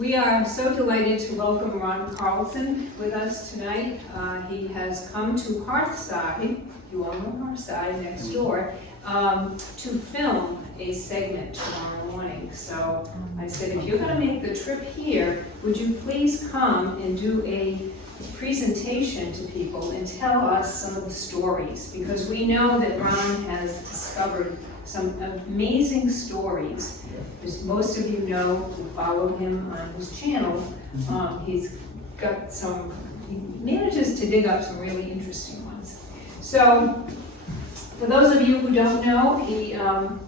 We are so delighted to welcome Ron Carlson with us tonight. He has come to Hearthside, you all know Hearthside next door, to film a segment tomorrow morning. So I said, if you're going to make the trip here, would you please come and do a presentation to people and tell us some of the stories, because we know that Ron has discovered some amazing stories. As most of you know who follow him on his channel, he's got some, he manages to dig up some really interesting ones. So for those of you who don't know, he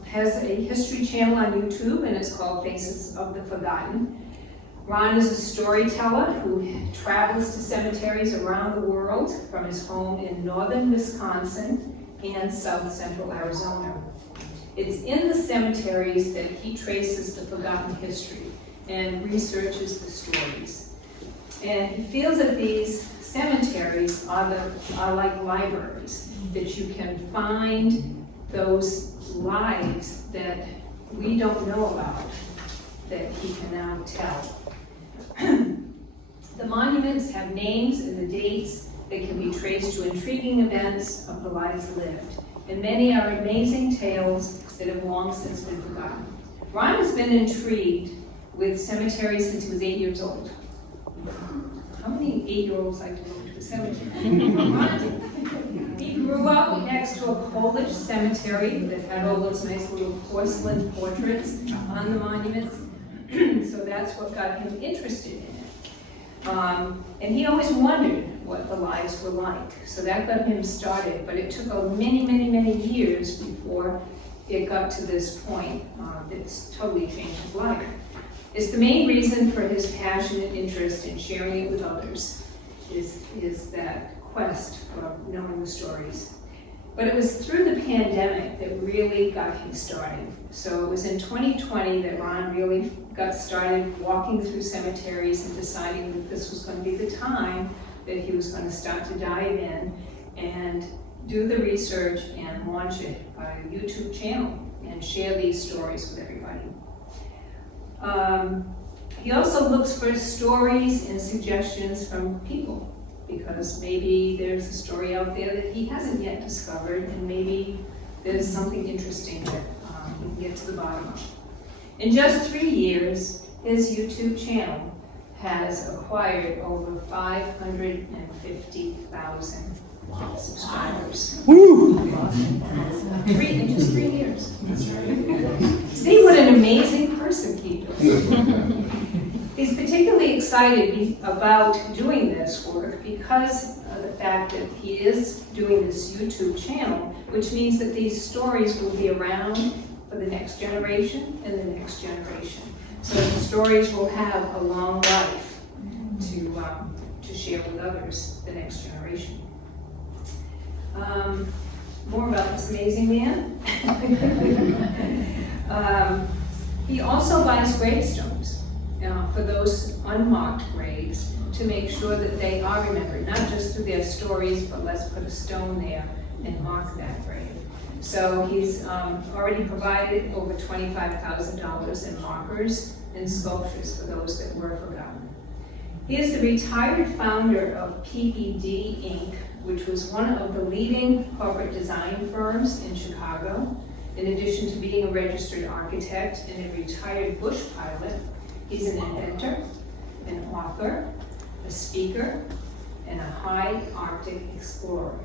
has a history channel on YouTube and it's called Faces of the Forgotten. Ron is a storyteller who travels to cemeteries around the world from his home in northern Wisconsin and south central Arizona. It's in the cemeteries that he traces the forgotten history and researches the stories. And he feels that these cemeteries are like libraries, that you can find those lives that we don't know about, that he can now tell. The monuments have names and the dates that can be traced to intriguing events of the lives lived. And many are amazing tales that have long since been forgotten. Ron has been intrigued with cemeteries since he was 8 years old. How many 8-year-olds like to go to a cemetery? He grew up next to a Polish cemetery that had all those nice little porcelain portraits on the monuments. So that's what got him interested in it. And he always wondered what the lives were like. So that got him started, but it took many years before it got to this point that's totally changed his life. It's the main reason for his passionate interest in sharing it with others, is that quest for knowing the stories. But it was through the pandemic that really got him started. So it was in 2020 that Ron really got started walking through cemeteries and deciding that this was going to be the time that he was going to start to dive in and do the research and launch it by a YouTube channel and share these stories with everybody. He also looks for stories and suggestions from people, because maybe there's a story out there that he hasn't yet discovered, and maybe there's something interesting that he can get to the bottom of. In just 3 years, his YouTube channel has acquired over 550,000 subscribers. Woo! In just 3 years. See what an amazing person he is. He's particularly excited about doing this work because of the fact that he is doing this YouTube channel, which means that these stories will be around for the next generation and the next generation. So the stories will have a long life to share with others, the next generation. More about this amazing man. He also buys gravestones for those unmarked graves to make sure that they are remembered, not just through their stories, but let's put a stone there and mark that grave. So he's already provided over $25,000 in markers and sculptures for those that were forgotten. He is the retired founder of PED Inc., which was one of the leading corporate design firms in Chicago. In addition to being a registered architect and a retired bush pilot, he's an inventor, an author, a speaker, and a high Arctic explorer.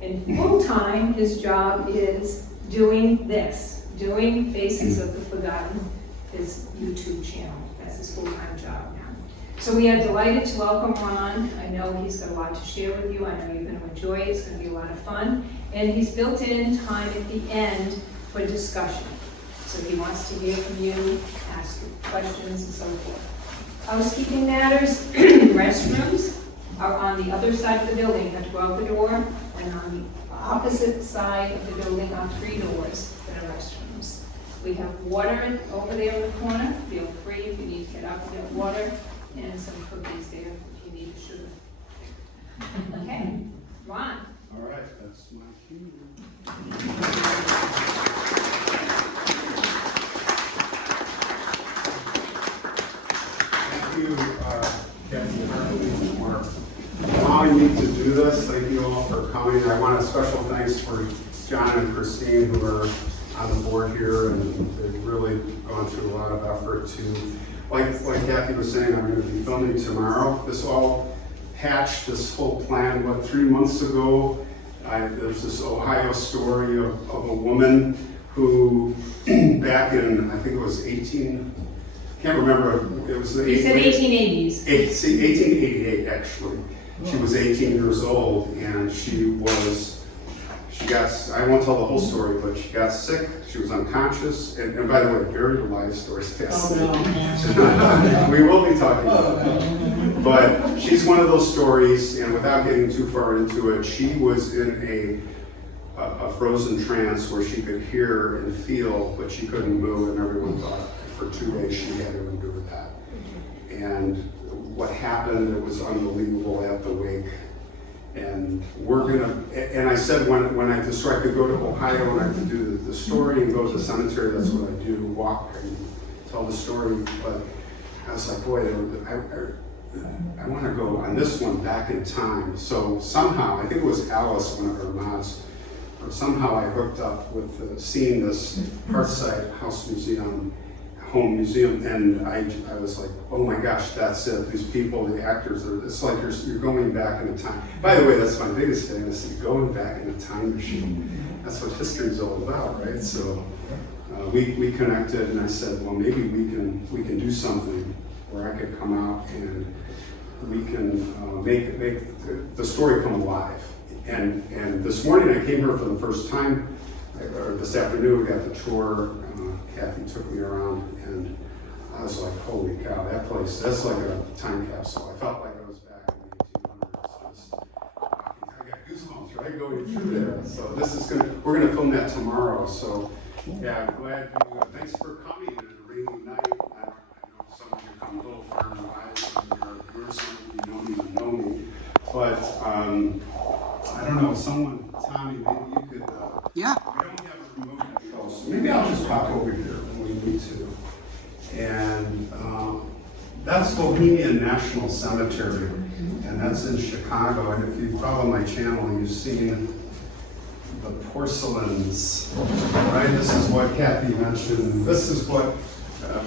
And full-time, his job is doing this, doing Faces of the Forgotten, his YouTube channel. That's his full-time job now. So we are delighted to welcome Ron. I know he's got a lot to share with you. I know you're going to enjoy it. It's going to be a lot of fun. And he's built in time at the end for discussion. So he wants to hear from you, ask questions, and so forth. Housekeeping matters, restrooms are on the other side of the building. You have to go out the door, and on the opposite side of the building are 3 doors that are restrooms. We have water over there in the corner. Feel free if you need to get up and get water, and some cookies there if you need sugar. Okay, Ron. All right, that's my cue. need to do this. Thank you all for coming. I want a special thanks for John and Christine, who are on the board here, and they've really gone through a lot of effort to, like Kathy was saying, I'm going to be filming tomorrow. This all hatched, this whole plan, 3 months ago. There's this Ohio story of a woman who, back in, I think it was can't remember, it was the You said 1880s. 1888 actually. She was 18 years old, and I won't tell the whole story, but she got sick, she was unconscious, and by the way, buried alive story is fascinating. We will be talking about that. But she's one of those stories, and without getting too far into it, she was in a frozen trance where she could hear and feel, but she couldn't move, and everyone thought for 2 days she had to endure that. And what happened, it was unbelievable at the wake. And I said when I described, I could go to Ohio and I could do the story and go to the cemetery, that's what I do, walk and tell the story. But I was like, boy, I want to go on this one back in time. So somehow, I think it was Alice, one of her mods, or somehow I hooked up with seeing this Hearthside home museum, and I was like, oh my gosh, that's it. These people, the actors, it's like you're going back in a time. By the way, that's my biggest fantasy, going back in a time machine. That's what history is all about, right? So we connected, and I said, well, maybe we can do something where I could come out and we can make the story come alive. And this morning I came here for the first time, or this afternoon we got the tour. Kathy took me around, and I was like, holy cow, that place, that's like a time capsule. I felt like I was back in the 1800s. I got goosebumps, right, going through there. So we're gonna film that tomorrow. So yeah, I'm glad thanks for coming on a rainy night. I know some of you come a little far and wide, some of you are some of you don't even know me. But I don't know, Tommy, maybe you could, Yeah. we don't have a remote control, so maybe I'll just pop over here when we need to. And that's Bohemian National Cemetery, and that's in Chicago. And if you follow my channel, you've seen the porcelains, right? This is what Kathy mentioned. This is what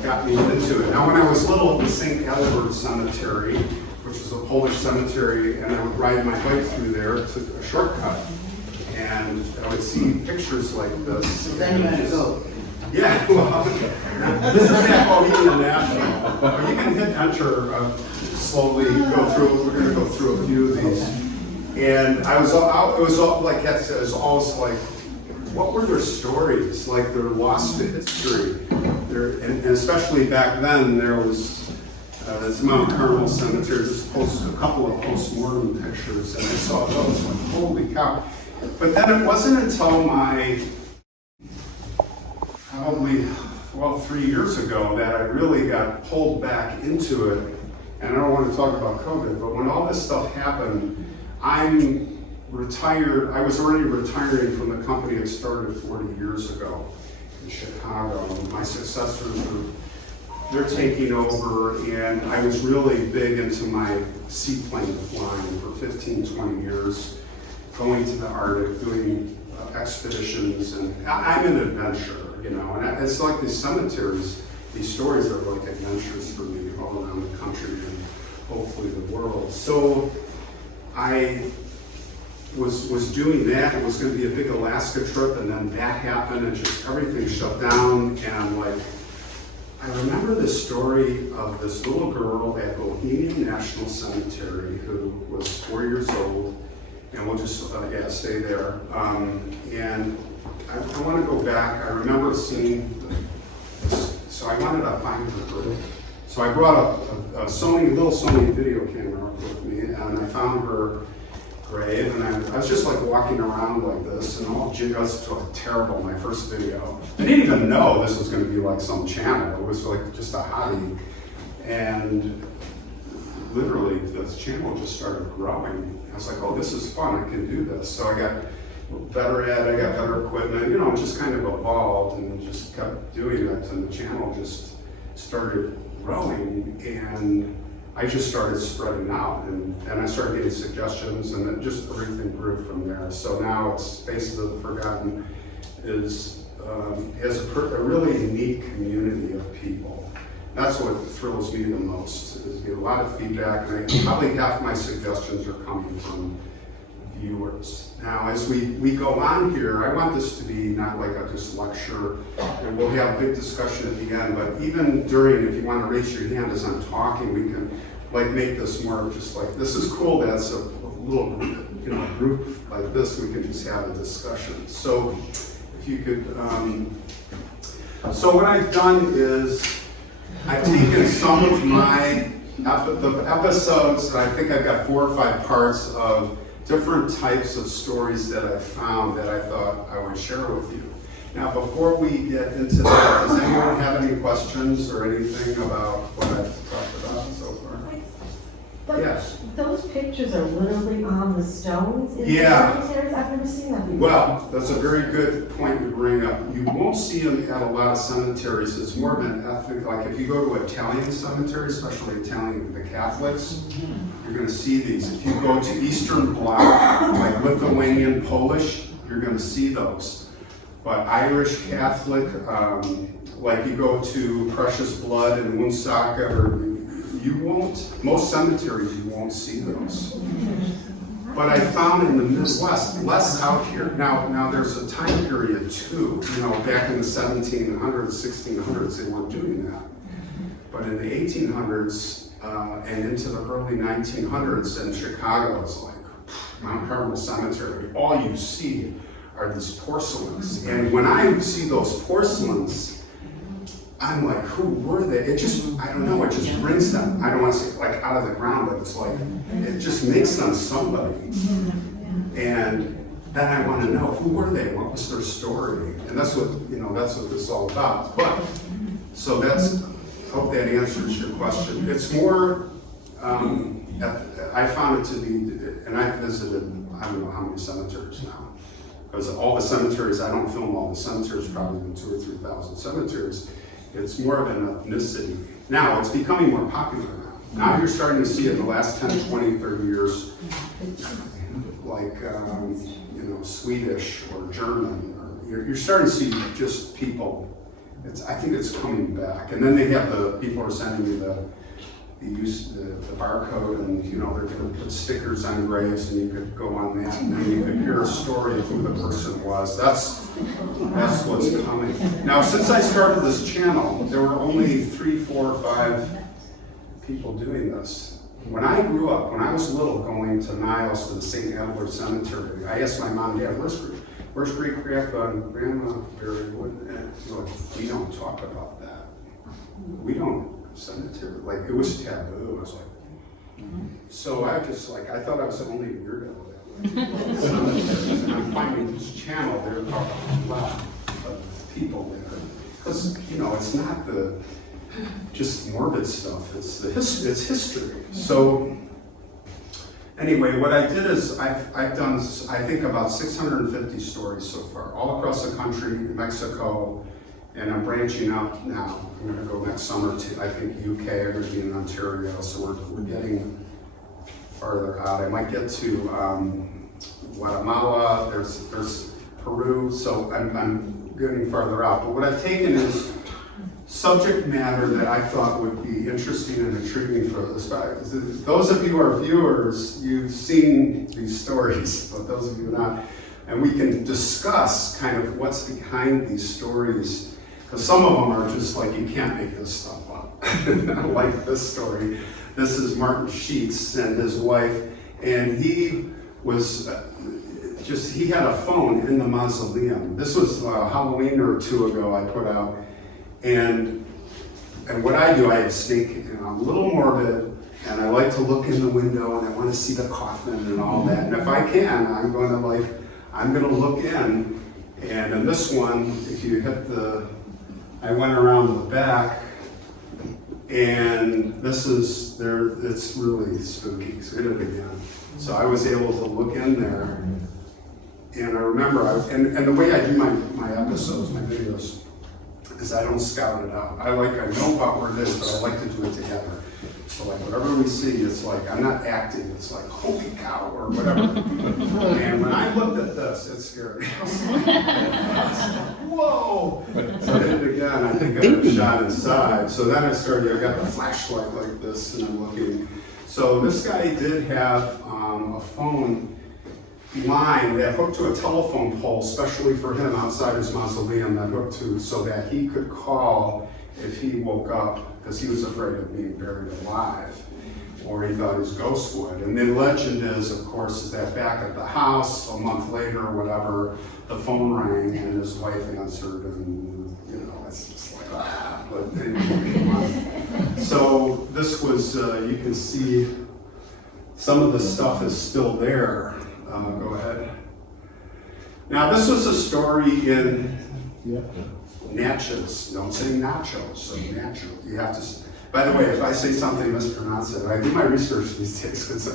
got me into it. Now, when I was little, the St. Albert Cemetery, which is a Polish cemetery, and I would ride my bike through there. It's a shortcut. And I would see pictures like this. So then you had to go. Yeah, well, this is at Bohemian National. You can hit enter slowly, go through, we're going to go through a few of these. And it was all, like Kathy said, it was always like, what were their stories? Like their lost to history. And especially back then, there was this Mount Carmel Cemetery, just posted a couple of post-mortem pictures, and I saw those, like, holy cow. But then it wasn't until probably 3 years ago that I really got pulled back into it. And I don't want to talk about COVID, but when all this stuff happened, I'm retired. I was already retiring from the company that started 40 years ago in Chicago. My successors they're taking over, and I was really big into my seaplane flying for 15, 20 years. Going to the Arctic, doing expeditions, and I'm an adventurer, and it's like these cemeteries, these stories are like adventures for me all around the country and hopefully the world. So I was doing that. It was going to be a big Alaska trip, and then that happened, and just everything shut down, and I'm like, I remember the story of this little girl at Bohemian National Cemetery who was 4 years old. And we'll just, stay there. And I want to go back. I remember seeing this, so I wanted to find her. So I brought a little Sony video camera with me, and I found her grave, and I was just like walking around like this, and all just terrible, my first video. I didn't even know this was going to be like some channel. It was like just a hobby. And literally, the channel just started growing. I was like, oh, this is fun, I can do this. So I got better at it, I got better equipment, just kind of evolved and just kept doing it, and the channel just started growing. And I just started spreading out, and I started getting suggestions, and then just everything grew from there. So now it's Faces of the Forgotten has a really neat community of people. That's what thrills me the most, is get a lot of feedback, and probably half my suggestions are coming from viewers. Now, as we go on here, I want this to be not like a just lecture, and we'll have a big discussion at the end, but even during, if you want to raise your hand as I'm talking, we can like make this more just like, this is cool, that's a little group like this, we can just have a discussion. So if you could, so what I've done is, I've taken some of the episodes, and I think I've got 4 or 5 parts of different types of stories that I found that I thought I would share with you. Now, before we get into that, does anyone have any questions or anything about what I've talked about so far? But Yeah. those pictures are literally on the stones in Yeah. the cemeteries? I've never seen that before. Well, that's a very good point you bring up. You won't see them at a lot of cemeteries. It's more of an ethnic, like if you go to Italian cemeteries, especially Italian, the Catholics, you're going to see these. If you go to Eastern Bloc, like Lithuanian, Polish, you're going to see those. But Irish Catholic, like you go to Precious Blood in Woonsocket, or you won't, most cemeteries you won't see those. But I found in the Midwest, less out here. Now there's a time period too, back in the 1700s, 1600s, they weren't doing that. But in the 1800s and into the early 1900s in Chicago, it's like Mount Carmel Cemetery, all you see are these porcelains. And when I see those porcelains, I'm like, who were they? It just, I don't know, it just brings them, I don't want to say like out of the ground, but it's like, it just makes them somebody. And then I want to know, who were they? What was their story? And that's what, that's what this is all about. But, so I hope that answers your question. It's more, I found it to be, and I've visited, I don't know how many cemeteries now. Because all the cemeteries, I don't film all the cemeteries, probably in 2,000 or 3,000 cemeteries. It's more of an ethnicity. Now, it's becoming more popular now. Now you're starting to see it in the last 10, 20, 30 years, like, Swedish or German. Or you're starting to see just people. I think it's coming back. And then they have the people are sending you the barcode, and they're going to put stickers on graves, and you could go on that, and then you could hear a story of who the person was. That's what's coming. Now, since I started this channel, there were only 3, 4, 5 people doing this. When I grew up, when I was little, going to Niles to the St. Adler Cemetery, I asked my mom and dad, where's great grandpa and grandma buried? We don't talk about that. We don't. Cemetery, like it was taboo. I was like, so I just I thought I was the only weirdo that and I'm finding this channel, there are a lot of people there, because it's not the just morbid stuff. It's it's history. So anyway, what I did is I've done I think about 650 stories so far, all across the country, Mexico. And I'm branching out now. I'm going to go next summer to, I think, UK. I'm going to be in Ontario, so we're getting farther out. I might get to Guatemala. There's Peru. So I'm getting farther out. But what I've taken is subject matter that I thought would be interesting and intriguing for this. Those of you who are viewers, you've seen these stories, but those of you not. And we can discuss kind of what's behind these stories. Because some of them are just like, you can't make this stuff up. Like this story. This is Martin Sheets and his wife. And he was he had a phone in the mausoleum. This was Halloween or 2 ago I put out. And what I do, I have snake, I'm a little morbid, and I like to look in the window and I want to see the coffin and all that. And if I can, I'm going to look in. And in this one, if you hit I went around the back, and this is there. It's really spooky. So hit it again. So I was able to look in there, and I remember, and the way I do my episodes, my videos, is I don't scout it out. I know about where it is, but I like to do it together. So like whatever we see, it's like, I'm not acting, it's like, holy cow, or whatever. And when I looked at this, it scared me. I was like, whoa! So I did it again, I think I got a shot inside. So then I got the flashlight like this, and I'm looking. So this guy did have a phone line that hooked to a telephone pole, especially for him outside his mausoleum, that hooked to so that he could call if he woke up, because he was afraid of being buried alive, or he thought his ghost would. And the legend is, of course, is that back at the house, a month later or whatever, the phone rang and his wife answered, and it's just like, ah. But anyway, so this was, you can see some of the stuff is still there. Go ahead. Now, this was a story in Natchez. Don't say nachos, so Natchez. You have to, by the way, if I say something mispronounce it, I do my research these days because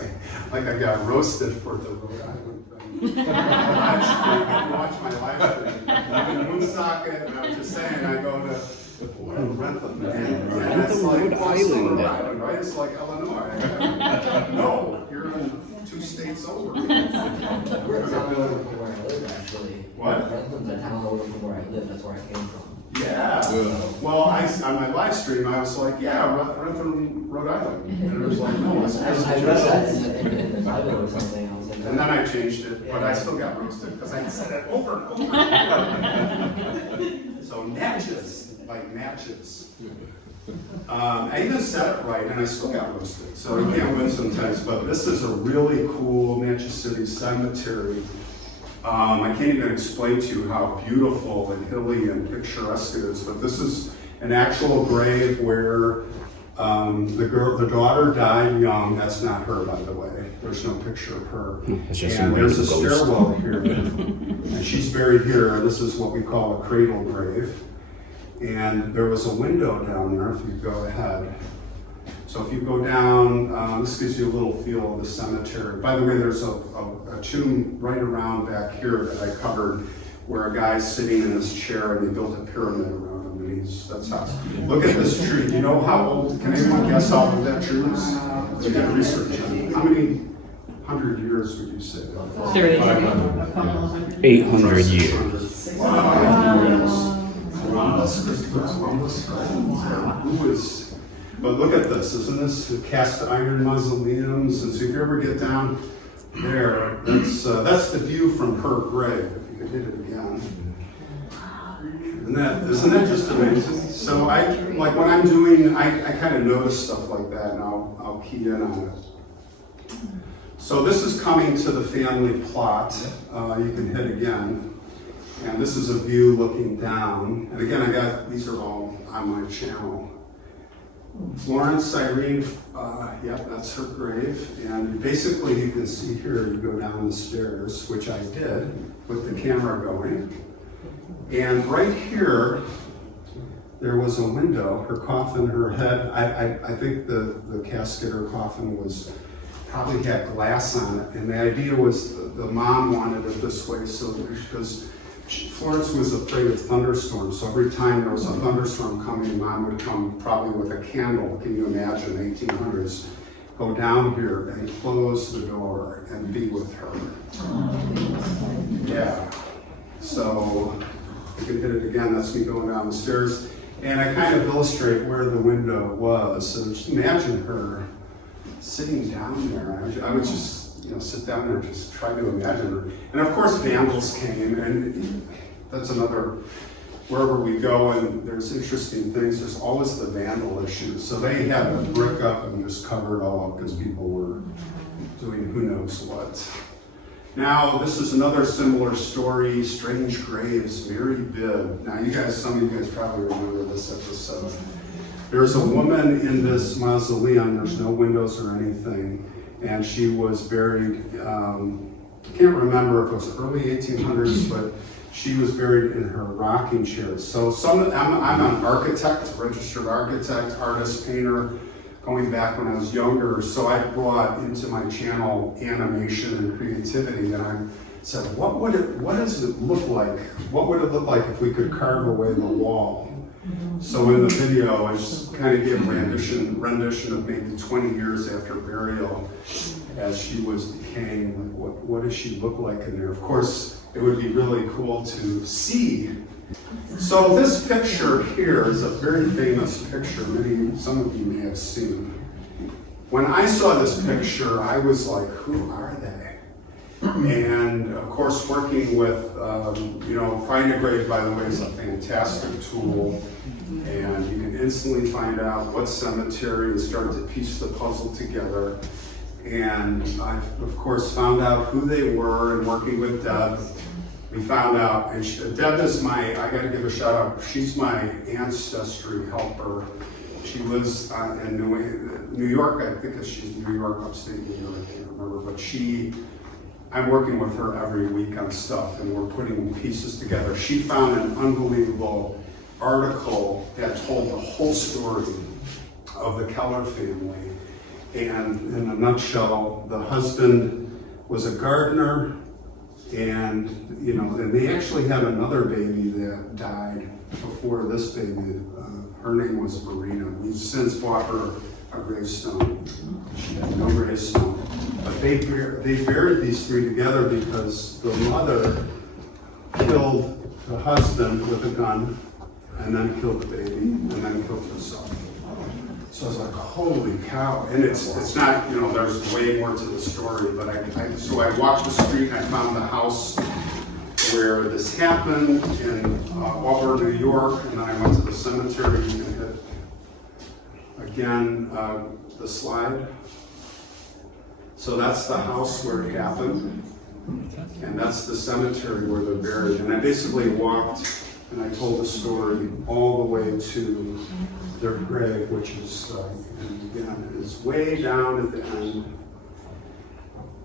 I got roasted for the Rhode Island thing. I watch my live stream. I'm in Woonsocket, and I was just saying, I go to Rentham, and it's like Rhode Island, right? It's like Illinois. No, you're in 2 states over. We're a town over from where I live, actually. What? Rentham's a town over from where I live, that's where I came from. Yeah. Well, on my live stream, I was like, yeah, Rentham, Rhode Island. And it was like, no, it's I read that in the Bible or something, I was like, And then I changed it, but I still got roasted because I said it over and over. So Natchez, like Natchez. I even said it right, and I still got roasted. So you can't win sometimes, but this is a really cool Natchez City cemetery. I can't even explain to you how beautiful and hilly and picturesque it is, but this is an actual grave where the daughter died young. That's not her, by the way. There's no picture of her. It's just And there's a ghost. stairwell here, and she's buried here. This is what we call a cradle grave. And there was a window down there, if you go ahead. So if you go down, this gives you a little feel of the cemetery. By the way, there's a tomb right around back here that I covered where a guy's sitting in his chair and they built a pyramid around him. And that's how. Look at this tree. Do you know how old, can anyone guess how old that tree is? Let's get research on it. How many 100 years would you say? 800 years. Wow. Columbus, right? Who is, but look at this, isn't this cast iron mausoleums? And so if you ever get down there, that's the view from her grave, if you could hit it again. Isn't that just amazing? So like when I'm doing, I kind of notice stuff like that, and I'll key in on it. So this is coming to the family plot. You can hit again. And this is a view looking down. And again, these are all on my channel. Florence Irene, yep, that's her grave. And basically you can see here, you go down the stairs, which I did with the camera going. And right here, there was a window, her coffin, her head. I think the casket or coffin probably had glass on it. And the idea was the mom wanted it this way, so because Florence was afraid of thunderstorms, so every time there was a thunderstorm coming, Mom would come probably with a candle, can you imagine, 1800s, go down here and close the door and be with her. Yeah, so you can hit it again, that's me going down the stairs. And I kind of illustrate where the window was, so just imagine her sitting down there. I would just sit down there and just try to imagine her. And of course, vandals came, and that's another, wherever we go and there's interesting things, there's always the vandal issue. So they had a brick up and just covered it all up because people were doing who knows what. Now, this is another similar story, Strange Graves, Mary Bibb. Now, some of you guys probably remember this episode. There's a woman in this mausoleum, there's no windows or anything. And she was buried, I can't remember if it was early 1800s, but she was buried in her rocking chair. So I'm an architect, registered architect, artist, painter, going back when I was younger. So I brought into my channel animation and creativity, and I said, what does it look like? What would it look like if we could carve away the wall? So in the video, I just kind of gave a rendition of maybe 20 years after burial, as she was decaying, like what does she look like in there? Of course, it would be really cool to see. So this picture here is a very famous picture, some of you may have seen. When I saw this picture, I was like, who are they? And of course, working with, Find a Grave, by the way, is a fantastic tool. And you can instantly find out what cemetery and start to piece the puzzle together. And I, of course, found out who they were, and working with Deb, we found out, and Deb is I gotta give a shout out, she's my ancestry helper. She lives in New York, I think she's New York, upstate New York, I can't remember, but I'm working with her every week on stuff, and we're putting pieces together. She found an unbelievable article that told the whole story of the Keller family. And in a nutshell, the husband was a gardener, and they actually had another baby that died before this baby. Her name was Marina. We've since bought her a gravestone. She had no gravestone. But they buried these three together because the mother killed the husband with a gun, and then killed the baby, and then killed herself. So I was like, holy cow. And it's not, there's way more to the story, but so I walked the street and I found the house where this happened in Auburn, New York, and then I went to the cemetery and hit, again, the slide. So that's the house where it happened, and that's the cemetery where they're buried. And I basically walked and I told the story all the way to their grave, which is, again, is way down at the end.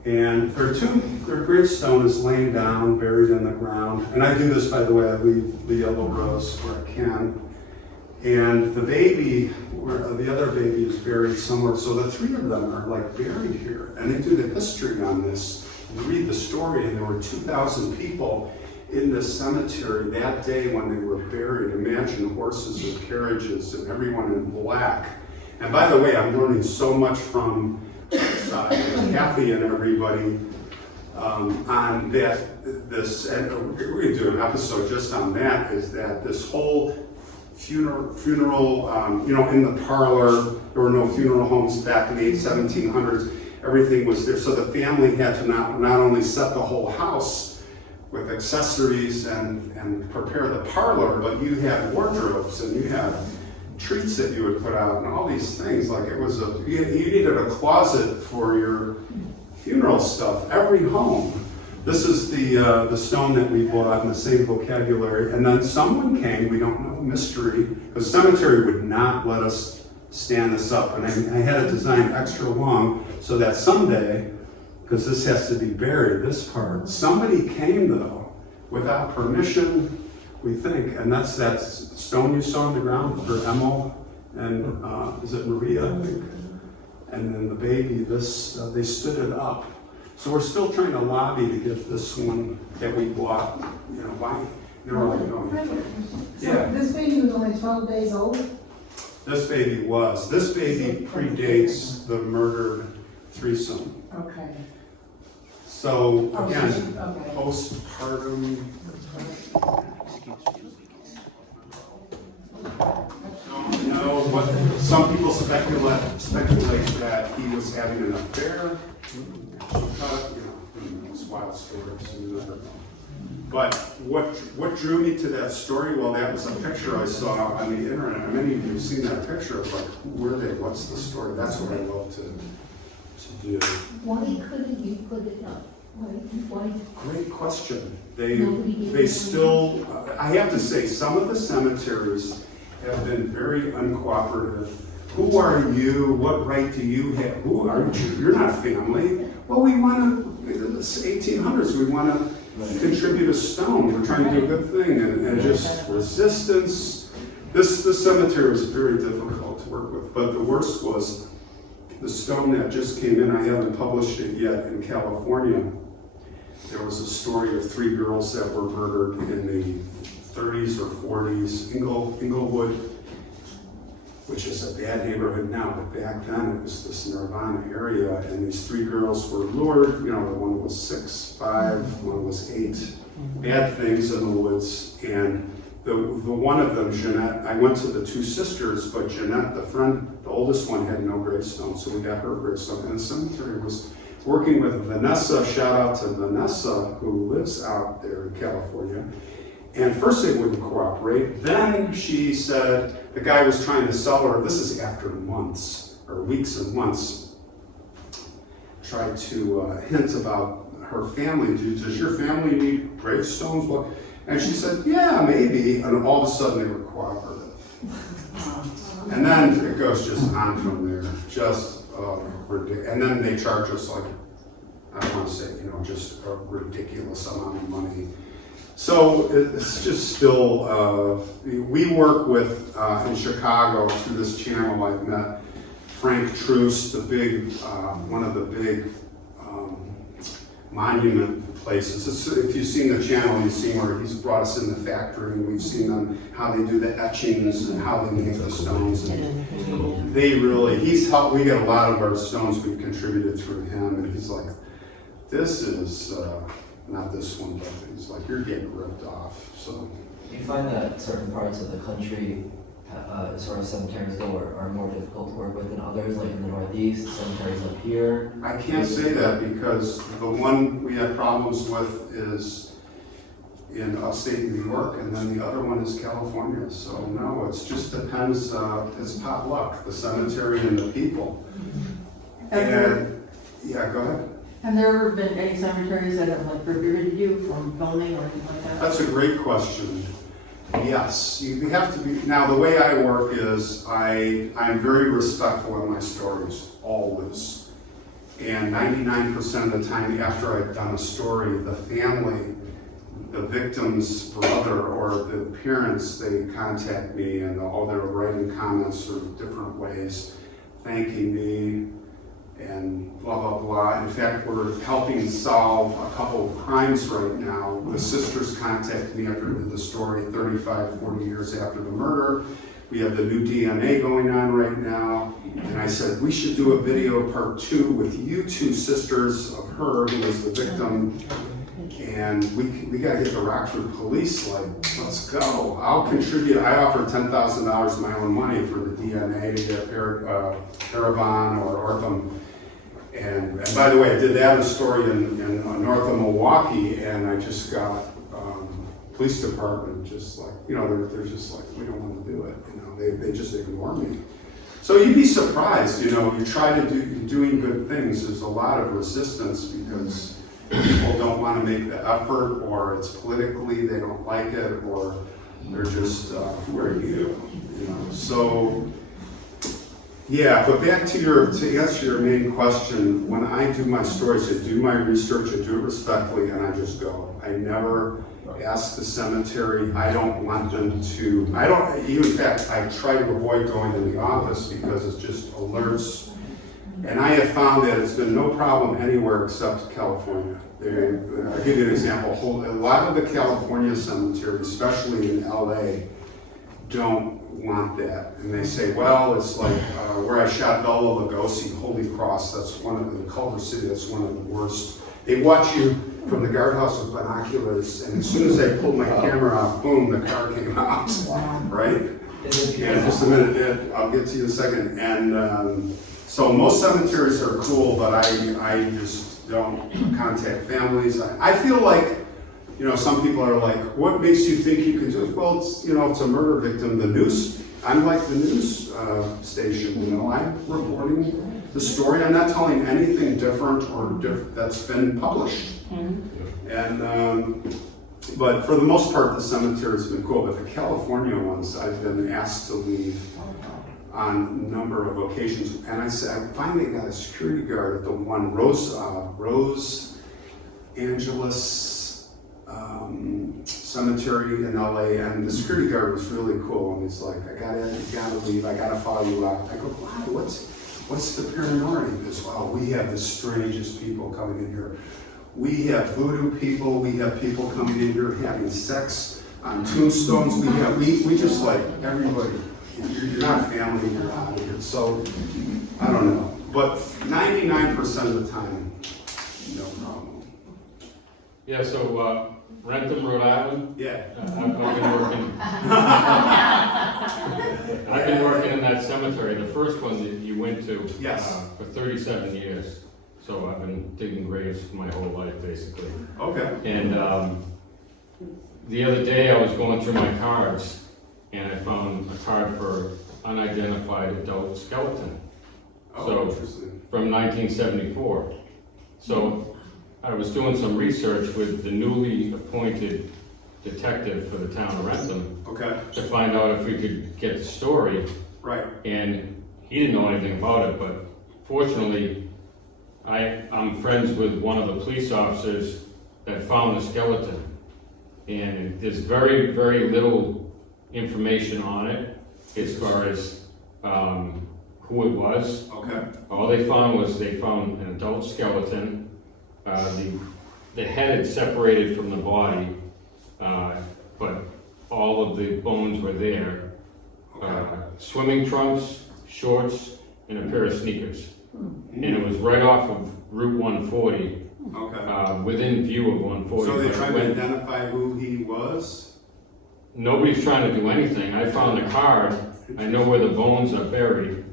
And their gravestone is laying down, buried in the ground. And I do this, by the way, I leave the yellow rose where I can. And the other baby is buried somewhere. So the three of them are like buried here. And they do the history on this. You read the story, and there were 2,000 people in this cemetery that day when they were buried. Imagine horses and carriages and everyone in black. And by the way, I'm learning so much from Kathy and everybody on that. And we're going to do an episode just on that. Is that this whole funeral, in the parlor, there were no funeral homes back in the 1700s. Everything was there, so the family had to not only set the whole house with accessories and prepare the parlor, but you had wardrobes and you had treats that you would put out and all these things. Like it was you needed a closet for your funeral stuff. Every home. This is the stone that we bought in the same vocabulary. And then someone came, we don't know, mystery, because the cemetery would not let us stand this up. And I had it designed extra long so that someday, because this has to be buried, this part. Somebody came though, without permission, we think, and that's that stone you saw on the ground for Emil, and is it Maria, I think? And then the baby, they stood it up. So we're still trying to lobby to get this one that we bought, why? So this baby was only 12 days old? This baby predates the murdered threesome. Okay. So again, Okay. postpartum. What some people speculate that he was having an affair. It's wild stories. You never know. But what drew me to that story? Well, that was a picture I saw on the internet. Many of you have seen that picture of like, who were they? What's the story? That's what I love to do. Why couldn't you put it up? Why? Great question. They still, I have to say, some of the cemeteries have been very uncooperative. Who are you? What right do you have? Who are you? You're not family. Well, we want to, in the 1800s, we want to contribute a stone. We're trying to do a good thing. And just resistance. This cemetery is very difficult to work with. But the worst was the stone that just came in. I haven't published it yet in California. There was a story of 3 girls that were murdered in the 30s or 40s, Inglewood, which is a bad neighborhood now, but back then it was this Nirvana area, and these 3 girls were lured. You know, one was 6, 5, one was 8. Bad things in the woods, and the one of them, Jeanette, I went to the 2 sisters, but Jeanette, the oldest one, had no gravestone, so we got her gravestone. And the cemetery was working with Vanessa, shout out to Vanessa, who lives out there in California. And first they wouldn't cooperate. Then she said, the guy was trying to sell her, this is after months, or weeks and months, tried to hint about her family. Does your family need gravestones? Well, and she said, yeah, maybe. And all of a sudden they were cooperative. And then it goes just on from there. Just ridiculous. And then they charge us like, I don't want to say, just a ridiculous amount of money. So it's just still, we work with, in Chicago, through this channel, I've met Frank Truce, the big, one of the big monument places. If you've seen the channel, you've seen where he's brought us in the factory, and we've seen them, how they do the etchings and how they make the stones. And they really, he's helped, we get a lot of our stones we've contributed through him, and he's like, this is, not this one, but he's like, you're getting ripped off. So Do you find that certain parts of the country, as far as cemeteries go, are more difficult to work with than others, like in the Northeast, cemeteries up here? I can't say that because the one we had problems with is in upstate New York, and then the other one is California. So no, it just depends, it's potluck, the cemetery and the people. And, yeah, go ahead. Have there ever been any cemeteries that have like prohibited you from filming or anything like that? That's a great question. Yes, you have to be, now the way I work is I'm very respectful in my stories, always. And 99% of the time after I've done a story, the family, the victim's brother or the parents, they contact me and they're writing comments or different ways, thanking me and blah, blah, blah. In fact, we're helping solve a couple of crimes right now. The sisters contacted me after the story 35, 40 years after the murder. We have the new DNA going on right now. And I said, we should do a video part 2 with you 2 sisters of her who was the victim. And we gotta get the Rockford police, like, let's go. I'll contribute, I offer $10,000 of my own money for the DNA to get Parabon or Ortham. And by the way, I did that a story in north of Milwaukee, and I just got police department just like, they're just like, we don't want to do it. They just ignore me. So you'd be surprised, you try to doing good things. There's a lot of resistance because people don't want to make the effort, or it's politically, they don't like it, or they're just, who are you? So, yeah, but back to answer your main question, when I do my stories, I do my research, I do it respectfully, and I just go. I never ask the cemetery. I don't want them to, in fact, I try to avoid going to the office because it's just alerts. And I have found that it's been no problem anywhere except California. I'll give you an example. A lot of the California cemeteries, especially in LA, don't want that. And they say, well, it's like where I shot Bela Lugosi, Holy Cross, that's one of the Culver City, that's one of the worst. They watch you from the guardhouse with binoculars, and as soon as I pulled my camera out, boom, the car came out, right? Yeah, just a minute, I'll get to you in a second. And so most cemeteries are cool, but I just don't contact families. I feel like, some people are like, what makes you think you can do it? Well, it's a murder victim. The news, I'm like the news station, I'm reporting the story. I'm not telling anything different or that's been published. And, but for the most part, the cemetery's been cool, but the California ones, I've been asked to leave on a number of occasions. And I finally got a security guard at the one, Rose Angeles Cemetery in LA, and the security guard was really cool, and he's like, you gotta leave, I gotta follow you out. I go, why, what's the paranoia? He goes, well, we have the strangest people coming in here. We have voodoo people, we have people coming in here having sex on tombstones. We just like everybody. You're not family, you're out of here. So I don't know, but 99% of the time, no problem. Yeah, so Rentham, Rhode Island. Yeah. I've been working in that cemetery, the first one that you went to. Yes. For 37 years. So I've been digging graves my whole life, basically. Okay. And the other day I was going through my cards and I found a card for unidentified adult skeleton. Oh, So, interesting. from 1974. So I was doing some research with the newly appointed detective for the town of Rentham Okay. to find out if we could get the story. Right. And he didn't know anything about it, but fortunately, I'm friends with one of the police officers that found the skeleton. And there's very, very little information on it as far as who it was. Okay. All they found was they found an adult skeleton. The head had separated from the body, but all of the bones were there. Swimming trunks, shorts, and a pair of sneakers. And it was right off of Route 140, Okay. within view of 140. So they But tried to identify who he was? nobody's trying to do anything. I found the card. I know where the bones are buried.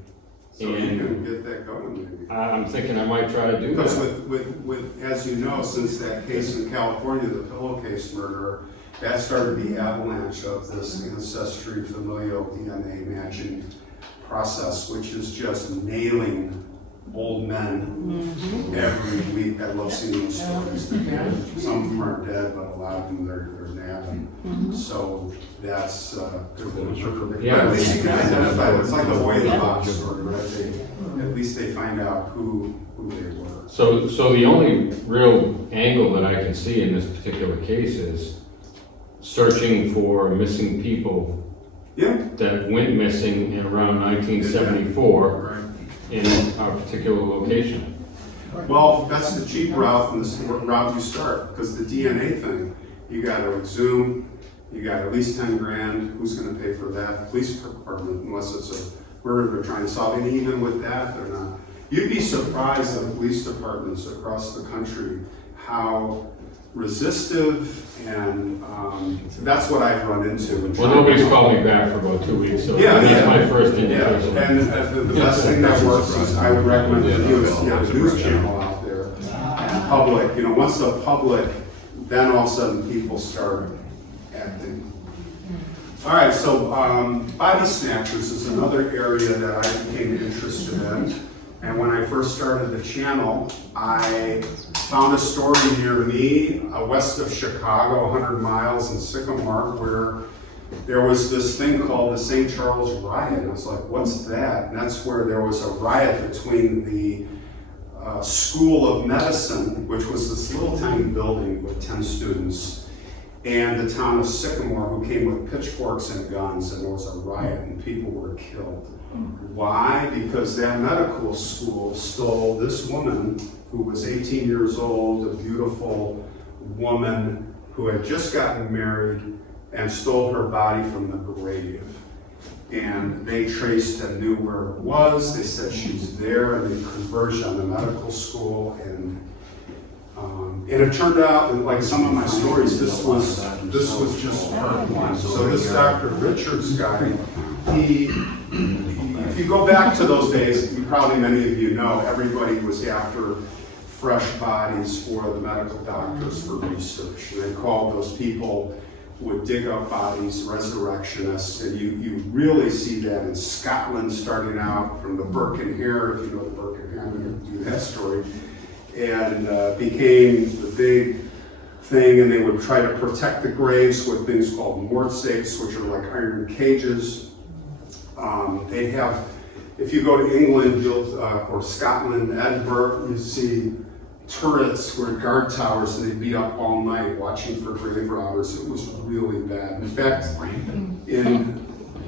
So you can get that going maybe. I'm thinking I might try to do Because that. with, as you know, since that case in California, the pillowcase murder, that started the avalanche of this ancestry familial DNA matching process, which is just nailing old men every week. I love seeing those stories. Some of them are dead, but a lot of them they're napping. So that's Yeah. at least you can identify it. It's like the way the box story, right? At least they find out who they were. So the only real angle that I can see in this particular case is searching for missing people Yeah. that went missing in around 1974 Right. in our particular location. Well, that's the cheap route, and this is the route you start, because the DNA thing, you got to exhume, you got at least 10 grand. Who's going to pay for that? Police department, unless it's a murder they're trying to solve. And even with that, they're not. You'd be surprised at police departments across the country how resistive, and that's what I've run into. Well, nobody's called me back for about 2 weeks, so that's my first indication. Yeah, and the best thing that works is I would recommend the news, you have a news channel out there, and public, once the public, then all of a sudden people start acting. All right, so body snatchers is another area that I became interested in. And when I first started the channel, I found a story near me, west of Chicago, 100 miles in Sycamore, where there was this thing called the St. Charles Riot. I was like, what's that? And that's where there was a riot between the School of Medicine, which was this little tiny building with 10 students, and the town of Sycamore, who came with pitchforks and guns, and there was a riot and people were killed. Why? Because that medical school stole this woman who was 18 years old, a beautiful woman who had just gotten married, and stole her body from the grave. And they traced and knew where it was. They said she's there, and they converged on the medical school. And it turned out, and like some of my stories, this was just part one. So this Dr. Richards guy, if you go back to those days, probably many of you know, everybody was after fresh bodies for the medical doctors for research. And they called those people would dig up bodies, resurrectionists, and you really see that in Scotland, starting out from the Burke and Hare, if you know the Burke and Hare, I'm going to do that story, and became the big thing, and they would try to protect the graves with things called mort safes, which are like iron cages. They have, if you go to England or Scotland, Edinburgh, you see turrets where guard towers, and they'd be up all night watching for grave robbers. It was really bad. In fact, in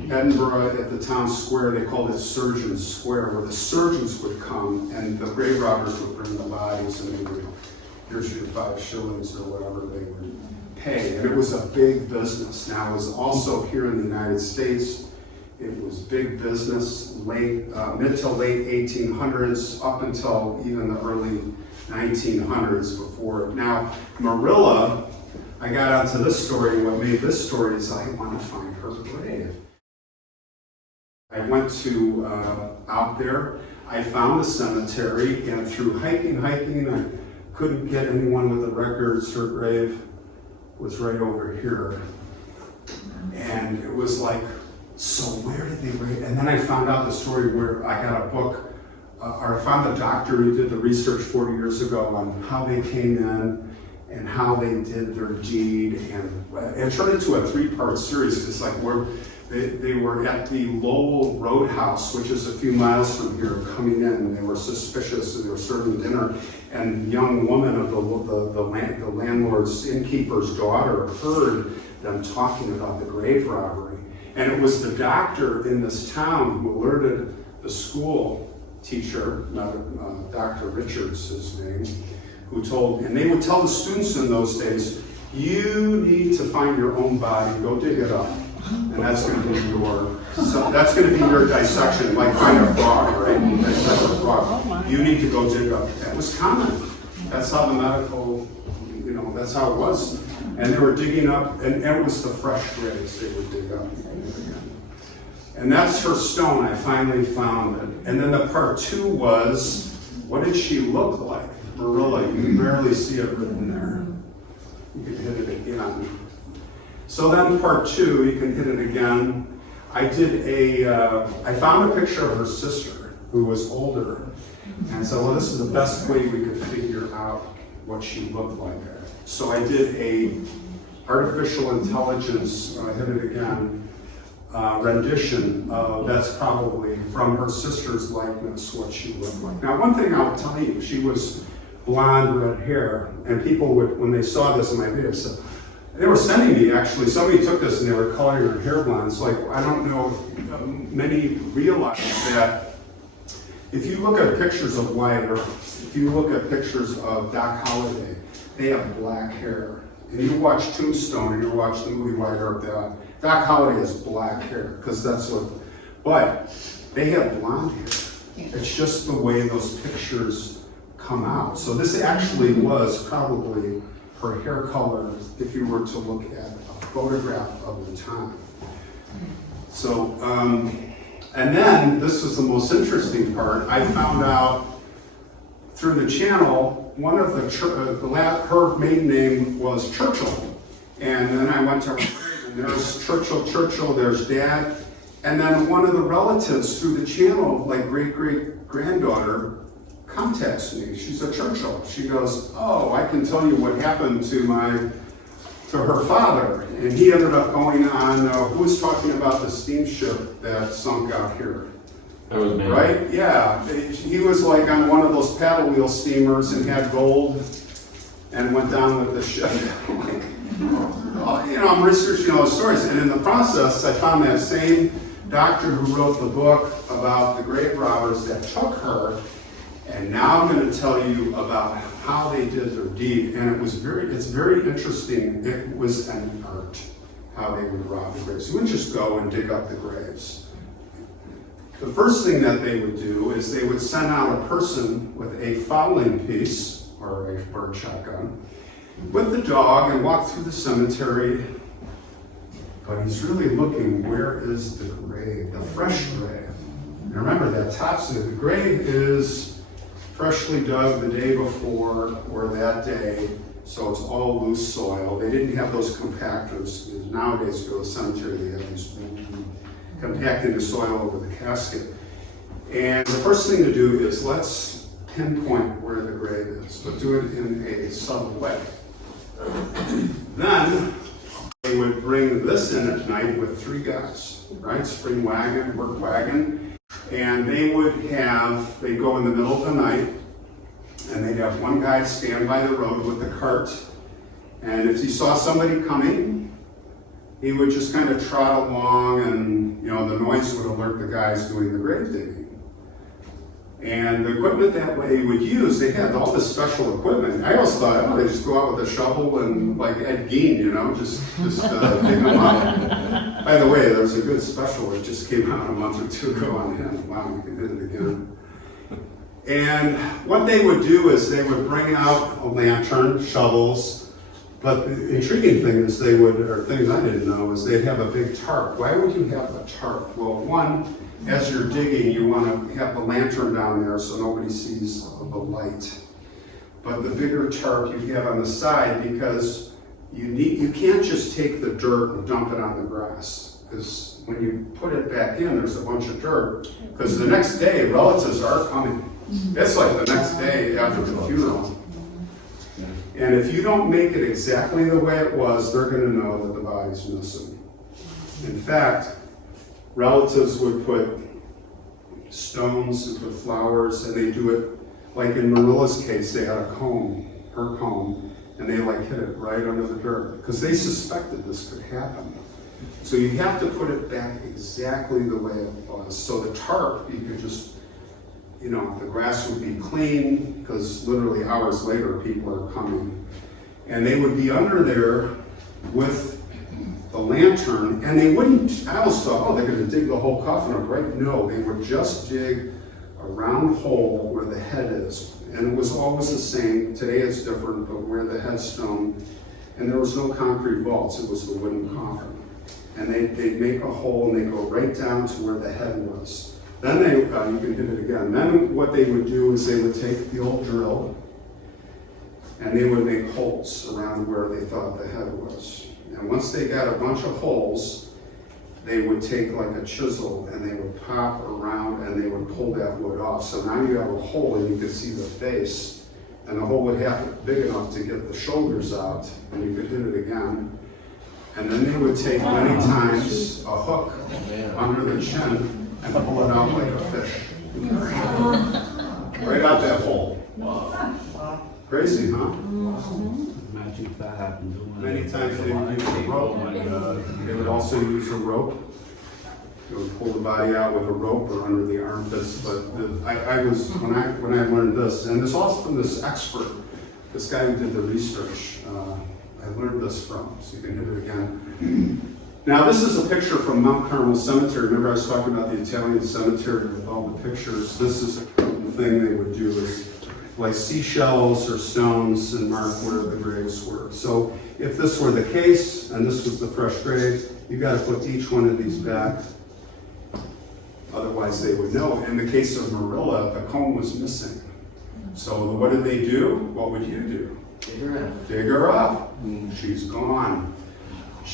Edinburgh at the town square, they called it Surgeons Square, where the surgeons would come and the grave robbers would bring the bodies, and they would, here's your 5 shillings or whatever they would pay, and it was a big business. Now, it was also here in the United States. It was big business, mid to late 1800s, up until even the early 1900s before. Now, Marilla, I got onto this story, and what made this story is I want to find her grave. I went to out there, I found a cemetery, and through hiking, I couldn't get anyone with the records. Her grave was right over here. And it was like, so where did they write? And then I found out the story where I got a book, or I found a doctor who did the research 40 years ago on how they came in and how they did their deed, and it turned into a 3-part series. It's like where they were at the Lowell Roadhouse, which is a few miles from here, coming in, and they were suspicious, and they were serving dinner, and the young woman of the landlord's innkeeper's daughter heard them talking about the grave robbery. And it was the doctor in this town who alerted the school teacher, Dr. Richards, his name, who told, and they would tell the students in those days, you need to find your own body, go dig it up. And that's going to be your dissection, like find a frog, right? Dissect a frog. You need to go dig up. That was common. That's how the medical, that's how it was. And they were digging up, and it was the fresh graves they would dig up. And that's her stone. I finally found it. And then the part 2 was, what did she look like? Marilla, you can barely see it written there. You can hit it again. So then part 2, you can hit it again. I found a picture of her sister who was older. And so, well, this is the best way we could figure out what she looked like. So I did a artificial intelligence, hit it again, rendition of, that's probably from her sister's likeness, what she looked like. Now, one thing I'll tell you, she was blonde, red hair, and people would, when they saw this in my video, said, they were sending me, actually, somebody took this and they were coloring her hair blonde. It's like, I don't know if many realize that if you look at pictures of Wyatt Earp, if you look at pictures of Doc Holliday, they have black hair. And you watch Tombstone and you watch the movie Wyatt Earp, Doc Holliday has black hair, because that's what, but they have blonde hair. It's just the way those pictures come out. So this actually was probably her hair color if you were to look at a photograph of the time. So, and then this is the most interesting part. I found out through the channel, one of her maiden name was Churchill. And then I went to her, and there's Churchill, there's Dad. And then one of the relatives through the channel, like great-great-granddaughter, contacts me. She's a Churchill. She goes, oh, I can tell you what happened to her father. And he ended up going on, who was talking about the steamship that sunk out here? That was me. Right? Yeah. He was like on one of those paddle wheel steamers and had gold and went down with the ship. I'm researching all the stories. And in the process, I found that same doctor who wrote the book about the grave robbers that took her. And now I'm going to tell you about how they did their deed. And it's very interesting. It was an art, how they would rob the graves. You wouldn't just go and dig up the graves. The first thing that they would do is they would send out a person with a fowling piece, or a bird shotgun, with the dog and walk through the cemetery. But he's really looking, where is the grave, the fresh grave? And remember that topsoil, the grave is freshly dug the day before or that day, so it's all loose soil. They didn't have those compactors. Nowadays, you go to the cemetery, they have these compacting the soil over the casket. And the first thing to do is let's pinpoint where the grave is, but do it in a subtle way. Then they would bring this in at night with 3 guys, right? Spring wagon, work wagon. And they'd go in the middle of the night, and they'd have one guy stand by the road with the cart. And if he saw somebody coming, he would just kind of trot along, and the noise would alert the guys doing the grave digging. And the equipment that they would use, they had all this special equipment. I always thought, oh, they just go out with a shovel and like Ed Gein, you know, just dig them up. By the way, there was a good special that just came out a month or two ago on him. Wow, we can hit it again. And what they would do is they would bring out a lantern, shovels, but the intriguing thing is they would, or things I didn't know, is they'd have a big tarp. Why would you have a tarp? Well, one, as you're digging, you want to have the lantern down there so nobody sees the light. But the bigger tarp you have on the side, because you can't just take the dirt and dump it on the grass. Because when you put it back in, there's a bunch of dirt. Because the next day, relatives are coming. It's like the next day after the funeral. And if you don't make it exactly the way it was, they're going to know that the body's missing. In fact, relatives would put stones and put flowers, and they do it like in Marilla's case. They had a comb, her comb, and they like hit it right under the dirt because they suspected this could happen. So you have to put it back exactly the way it was. So the tarp, you could just, you know, the grass would be clean because literally hours later people are coming, and they would be under there with the lantern, and they wouldn't, I always thought, oh, they're going to dig the whole coffin up, right? No, they would just dig a round hole where the head is. And it was always the same. Today it's different, but where the headstone, and there was no concrete vaults, it was the wooden coffin. And they'd make a hole and they'd go right down to where the head was. Then they, you can hit it again. Then what they would do is they would take the old drill and they would make holes around where they thought the head was. And once they got a bunch of holes, they would take like a chisel and they would pop around and they would pull that wood off. So now you have a hole and you can see the face, and the hole would have to be big enough to get the shoulders out, and you could hit it again. And then they would take many times a hook under the chin and pull it out like a fish. Right out that hole. Crazy, huh? Imagine if that happened. Many times they would use a rope. They would also use a rope. They would pull the body out with a rope or under the armpits. But I was, when I learned this, and this also from this expert, this guy who did the research, I learned this from, so you can hit it again. Now this is a picture from Mount Carmel Cemetery. Remember I was talking about the Italian cemetery with all the pictures. This is a thing they would do is like seashells or stones and mark where the graves were. So if this were the case, and this was the fresh grave, you got to put each one of these back. Otherwise they would know. In the case of Marilla, the comb was missing. So what did they do? What would you do? Dig her up. Dig her up. She's gone.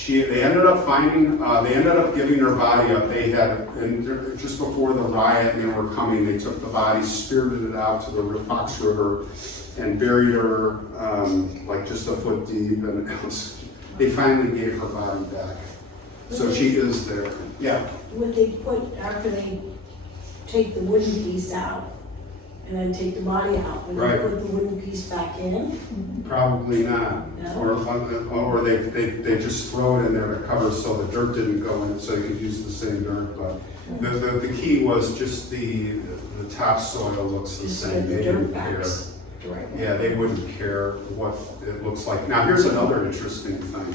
They ended up finding, they ended up giving her body up. They had, and just before the riot and they were coming, they took the body, spirited it out to the Fox River and buried her like just a foot deep, and they finally gave her body back. So she is there. Yeah. Would they put, after they take the wooden piece out and then take the body out, would Right. they put the wooden piece back in? Probably not. No. Or they just throw it in there to cover so the dirt didn't go in, so you could use the same dirt. But the key was just the topsoil looks the Just same. get the They dirt didn't care. backs directly. Yeah, they wouldn't care what it looks like. Now here's another interesting thing.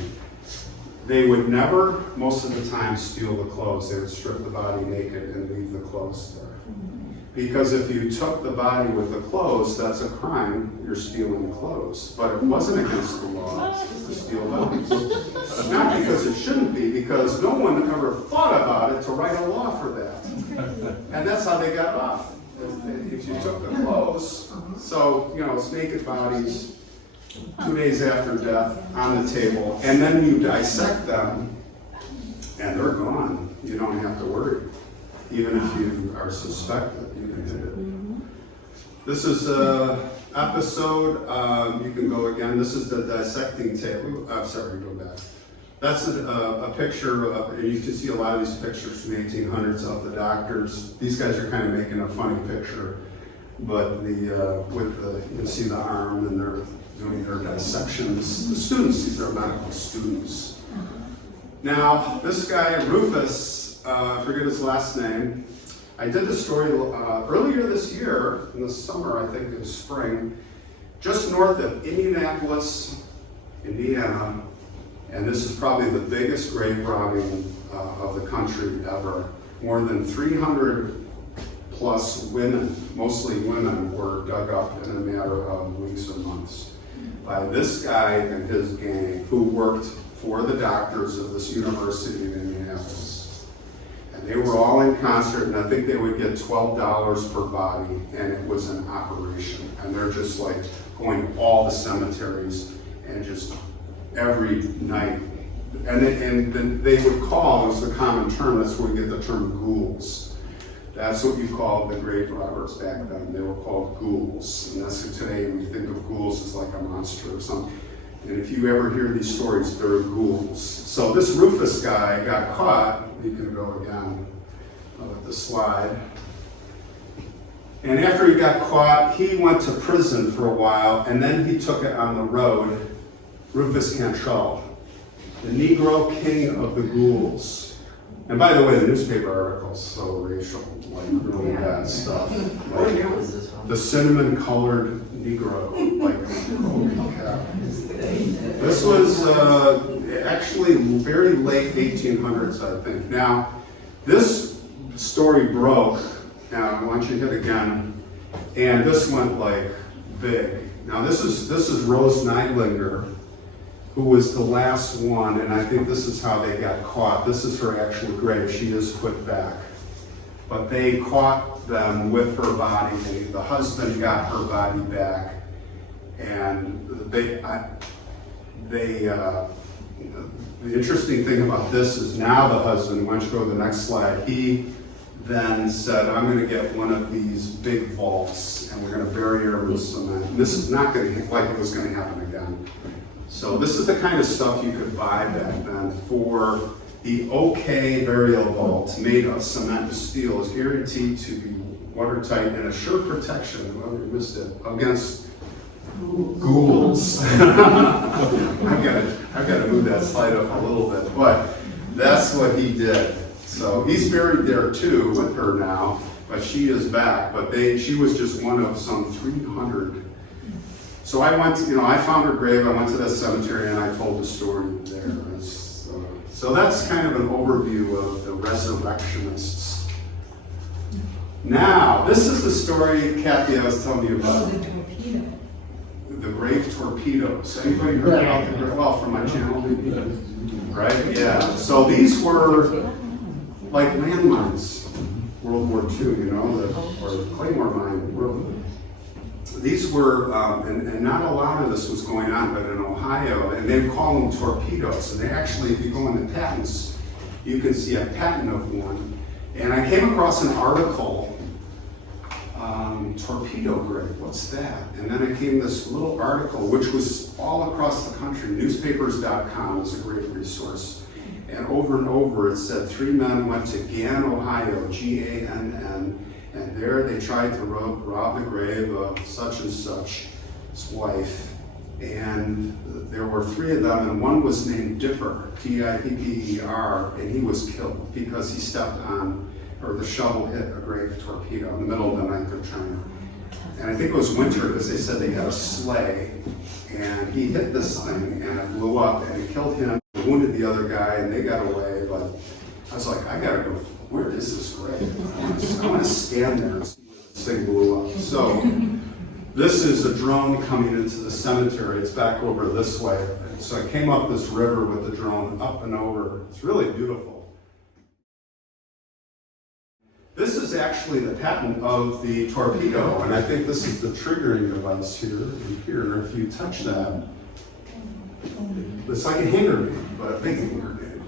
They would never, most of the time, steal the clothes. They would strip the body naked and leave the clothes there. Because if you took the body with the clothes, that's a crime. You're stealing clothes. But it wasn't against the law to steal bodies. Not because it shouldn't be, because no one ever thought about it to write a law for that. And that's how they got off. If you took the clothes, so, you know, it's naked bodies, 2 days after death on the table, and then you dissect them, and they're gone. You don't have to worry. Even if you are suspected, you can hit it. This is an episode, you can go again. This is the dissecting table. I'm sorry, go back. That's a picture of, and you can see a lot of these pictures from the 1800s of the doctors. These guys are kind of making a funny picture, but you can see the arm and they're doing their dissections. The students, these are medical students. Now, this guy, Rufus, I forget his last name. I did this story earlier this year, in the summer, I think in spring, just north of Indianapolis, Indiana, and this is probably the biggest grave robbing of the country ever. More than 300 plus women, mostly women, were dug up in a matter of weeks or months by this guy and his gang who worked for the doctors of this university in Indianapolis. And they were all in concert, and I think they would get $12 per body, and it was an operation. And they're just like going to all the cemeteries and just every night. And then they would call, it was the common term, that's where we get the term ghouls. That's what you called the grave robbers back then. They were called ghouls. And that's what today we think of ghouls as like a monster or something. And if you ever hear these stories, they're ghouls. So this Rufus guy got caught. You can go again with the slide. And after he got caught, he went to prison for a while, and then he took it on the road. Rufus Cantrell, the Negro king of the ghouls. And by the way, the newspaper articles, so racial, like really bad stuff. What year was this from? The cinnamon-colored Negro, like, holy cow. This was actually very late 1800s, I think. Now, this story broke. Now, I want you to hit again. And this went like big. Now, this is Rose Neidlinger, who was the last one, and I think this is how they got caught. This is her actual grave. She is put back. But they caught them with her body. The husband got her body back, and the interesting thing about this is now the husband, once you go to the next slide, he then said, I'm going to get one of these big vaults, and we're going to bury her with cement. And this is not going to, like it was going to happen again. So this is the kind of stuff you could buy back then. For the OK burial vault made of cement and steel is guaranteed to be watertight and assure protection, whoever missed it, against ghouls. I've got to move that slide up a little bit, but that's what he did. So he's buried there too with her now, but she is back. But she was just one of some 300. So I went, I found her grave, I went to that cemetery, and I told the story there. So that's kind of an overview of the resurrectionists. Now, this is the story, Kathy, I was telling you about. The torpedo. The grave torpedoes. Anybody heard about the grave? Well, from my channel, maybe. Right? Yeah. So these were like landmines, World War II, or Claymore mine. These were, and not a lot of this was going on, but in Ohio, and they would call them torpedoes. And they actually, if you go into patents, you can see a patent of one. And I came across an article, torpedo grave, what's that? And then I came this little article, which was all across the country. Newspapers.com is a great resource. And over it said 3 men went to Gann, Ohio, Gann, and there they tried to rob the grave of such and such, his wife. And there were 3 of them, and one was named Dipper, Dipper, and he was killed because he stepped on, or the shovel hit a grave torpedo in the middle of the night of China. And I think it was winter because they said they had a sleigh, and he hit this thing, and it blew up, and it killed him, wounded the other guy, and they got away. But I was like, I gotta go, where is this grave? I want to stand there and see where this thing blew up. So this is a drone coming into the cemetery. It's back over this way. So I came up this river with the drone up and over. It's really beautiful. This is actually the patent of the torpedo, and I think this is the triggering device here and here. If you touch that, it's like a hand grenade, but a big hand grenade.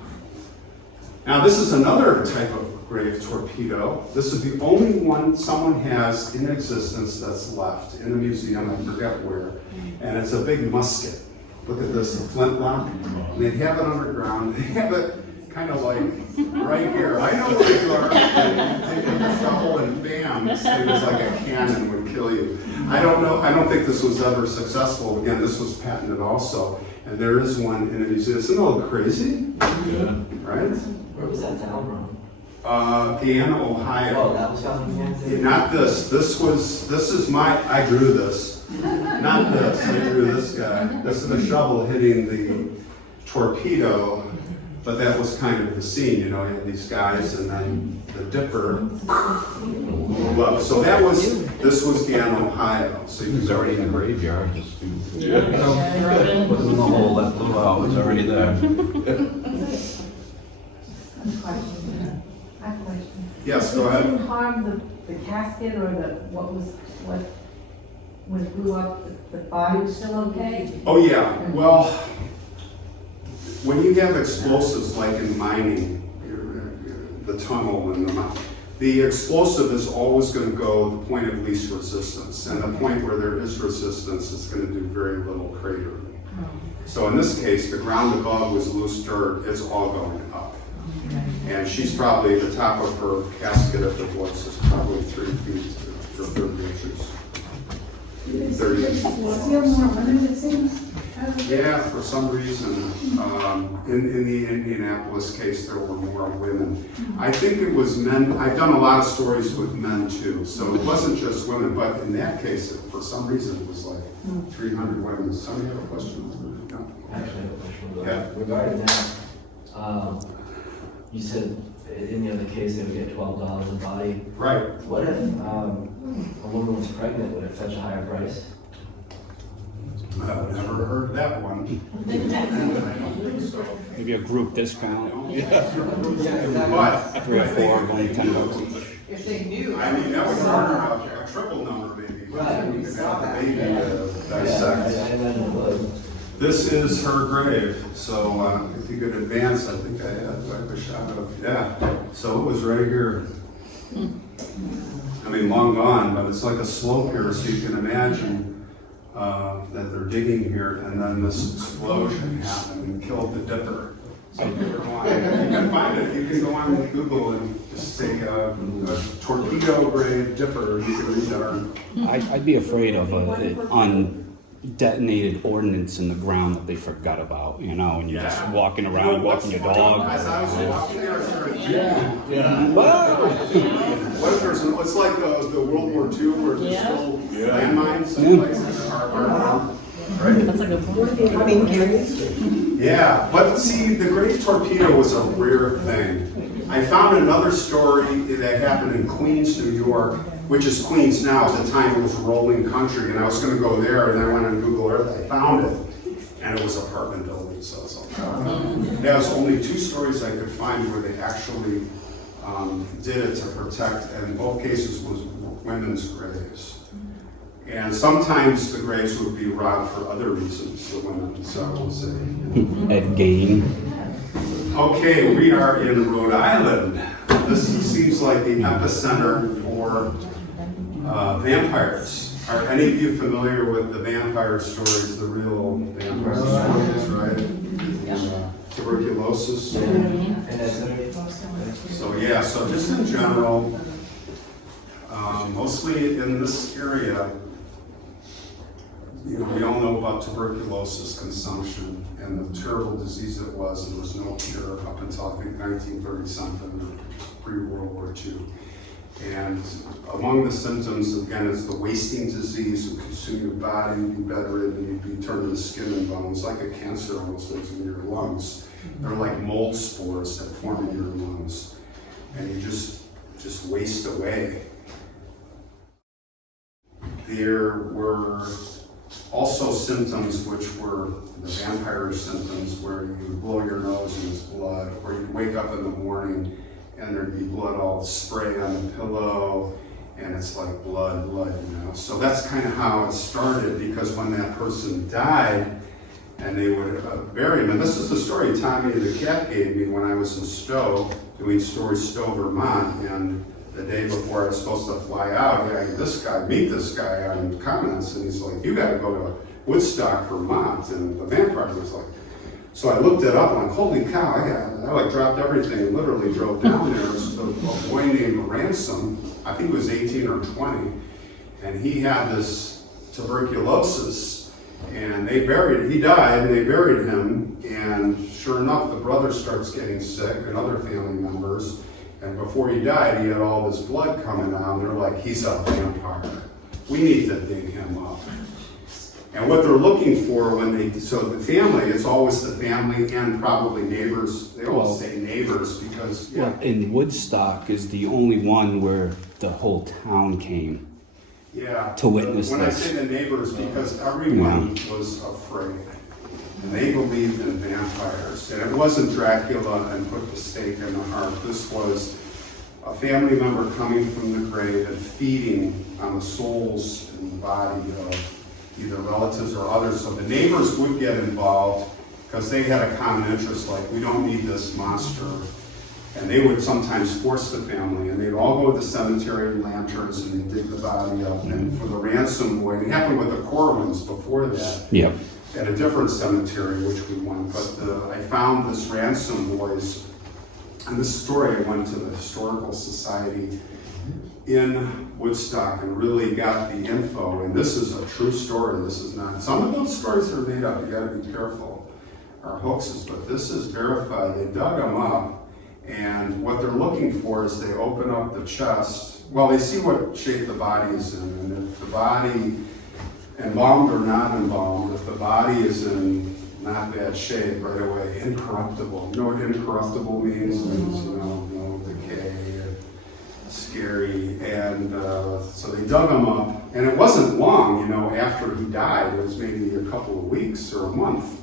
Now this is another type of grave torpedo. This is the only one someone has in existence that's left in a museum, I forget where, and it's a big musket. Look at this, a flintlock. And they have it underground. They have it kind of like right here. I know where you are. And you take a shovel and bam, this thing is like a cannon would kill you. I don't know. I don't think this was ever successful. Again, this was patented also. And there is one in a museum. Isn't that a little crazy? Yeah. Right? Where was that town from? Guyana, Ohio. Oh, that was found in Kansas? Not this. This is I grew this. Not this. I grew this guy. This is a shovel hitting the torpedo, but that was kind of the scene, you know, you had these guys and then the dipper moved up. So this was Guyana, Ohio. So He was already in the graveyard. Wasn't the hole that blew out, it was already there. I have a question. Yes, go It ahead. didn't harm the casket or when it blew up, the body was still okay? Oh, yeah. Well, when you have explosives like in mining, the tunnel and the explosive is always going to go the point of least resistance. And the point where there is resistance is going to do very little cratering. So in this case, the ground above was loose dirt. It's all going up. And she's probably, the top of her casket, if it was, is probably 3 feet or 30 inches. 30 inches. Yeah, for some reason, in the Indianapolis case, there were more women. I think it was men. I've done a lot of stories with men too, so it wasn't just women, but in that case, for some reason, it was like 300 women. Somebody have a question? No? Actually, I have a question. Yeah. Regarding that, you said in the other case they would get $12 a body. Right. What if a woman was pregnant? Would it fetch a higher price? I've never heard that one. I don't think so. Maybe a group discount. But 3 or 4 going $10 each. If they knew. I mean, that would garner a triple number maybe. Right. You could have the baby to I dissect. imagine it would. This is her grave, so if you could advance, I think I have a shot of, yeah. So it was right here. I mean, long gone, but it's like a slope here, so you can imagine that they're digging here, and then this explosion happened and killed the dipper. So if you can find it, you can go on Google and just say a torpedo grave dipper, you can read our. I'd be afraid of an undetonated ordnance in the ground that they forgot about, you know, and you're just walking around, walking your dog. As I was walking there, I started thinking, what if there's, it's like the World War II where there's still landmines in places that are right? That's a good point. I mean, curious. Yeah, but see, the great torpedo was a rare thing. I found another story that happened in Queens, New York, which is Queens now. At the time it was rolling country, and I was going to go there, and I went on Google Earth. I found it, and it was apartment buildings. So it's all. There was only 2 stories I could find where they actually did it to protect, and in both cases was women's graves. And sometimes the graves would be robbed for other reasons, the women, so I will say. Ed Gain. Okay, we are in Rhode Island. This seems like the epicenter for vampires. Are any of you familiar with the vampire stories, the real vampire stories, right? Tuberculosis. So just in general, mostly in this area, you know, we all know about tuberculosis consumption and the terrible disease it was, and there was no cure up until I think 1930-something, pre-World War II. And among the symptoms, again, it's the wasting disease would consume your body, you'd be bedridden, you'd be turned to skin and bones, like a cancer almost lives in your lungs. They're like mold spores that form in your lungs, and you just waste away. There were also symptoms which were the vampire symptoms, where you would blow your nose and there's blood, or you'd wake up in the morning and there'd be blood all sprayed on the pillow, and it's like blood, you know. So that's kind of how it started, because when that person died, and they would bury him, and this is the story Tommy the cat gave me when I was in Stowe, doing Story Stowe, Vermont, and the day before I was supposed to fly out, meet this guy on comments, and he's like, you gotta go to Woodstock, Vermont, and the vampire was like, so I looked it up, and I'm like, holy cow, I like dropped everything and literally drove down there. It was a boy named Ransom, I think he was 18 or 20, and he had this tuberculosis, and he died, and they buried him, and sure enough, the brother starts getting sick, and other family members, And before he died, he had all this blood coming out. They're like, he's a vampire. We need to dig him up. And what they're looking for when so the family, it's always the family and probably neighbors. They always say neighbors because, yeah. Well, and Woodstock is the only one where the whole town came. Yeah. To witness when this. I say the neighbors, because everyone was afraid. And they believed in vampires. And it wasn't Dracula and put the stake in the heart. This was a family member coming from the grave and feeding on the souls and the body of either relatives or others. So the neighbors would get involved because they had a common interest, like, we don't need this monster. And they would sometimes force the family, and they'd all go to the cemetery, lanterns, and they'd dig the body up. And for the ransom boy, it happened with the Corwins before that. Yep. At a different cemetery, which we went. But I found this ransom boys, and this story, I went to the Historical Society in Woodstock and really got the info. And this is a true story. This is not, some of those stories are made up, you gotta be careful, are hoaxes, but this is verified. They dug them up, and what they're looking for is they open up the chest. Well, they see what shape the body is in, and if the body, embalmed or not embalmed, if the body is in not bad shape right away, incorruptible. You know what incorruptible means? It means, no decay, scary. And so they dug him up, and it wasn't long, after he died. It was maybe a couple of weeks or a month.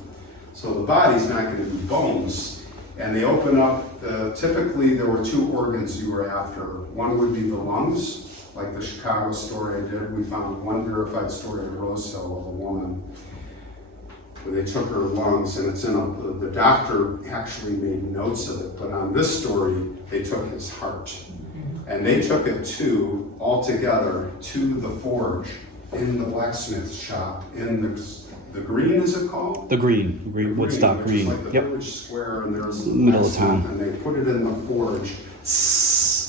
So the body's not going to be bones. And they open up, typically there were two organs you were after. One would be the lungs, like the Chicago story I did. We found one verified story in Roseville of a woman where they took her lungs, and it's in the doctor actually made notes of it, but on this story, they took his heart. And they took it all together to the forge in the blacksmith shop in the Green, is it called? The Green, Woodstock which Green. is like the Yep. village square, and there's the Middle of blacksmith, town. and they put it in the forge,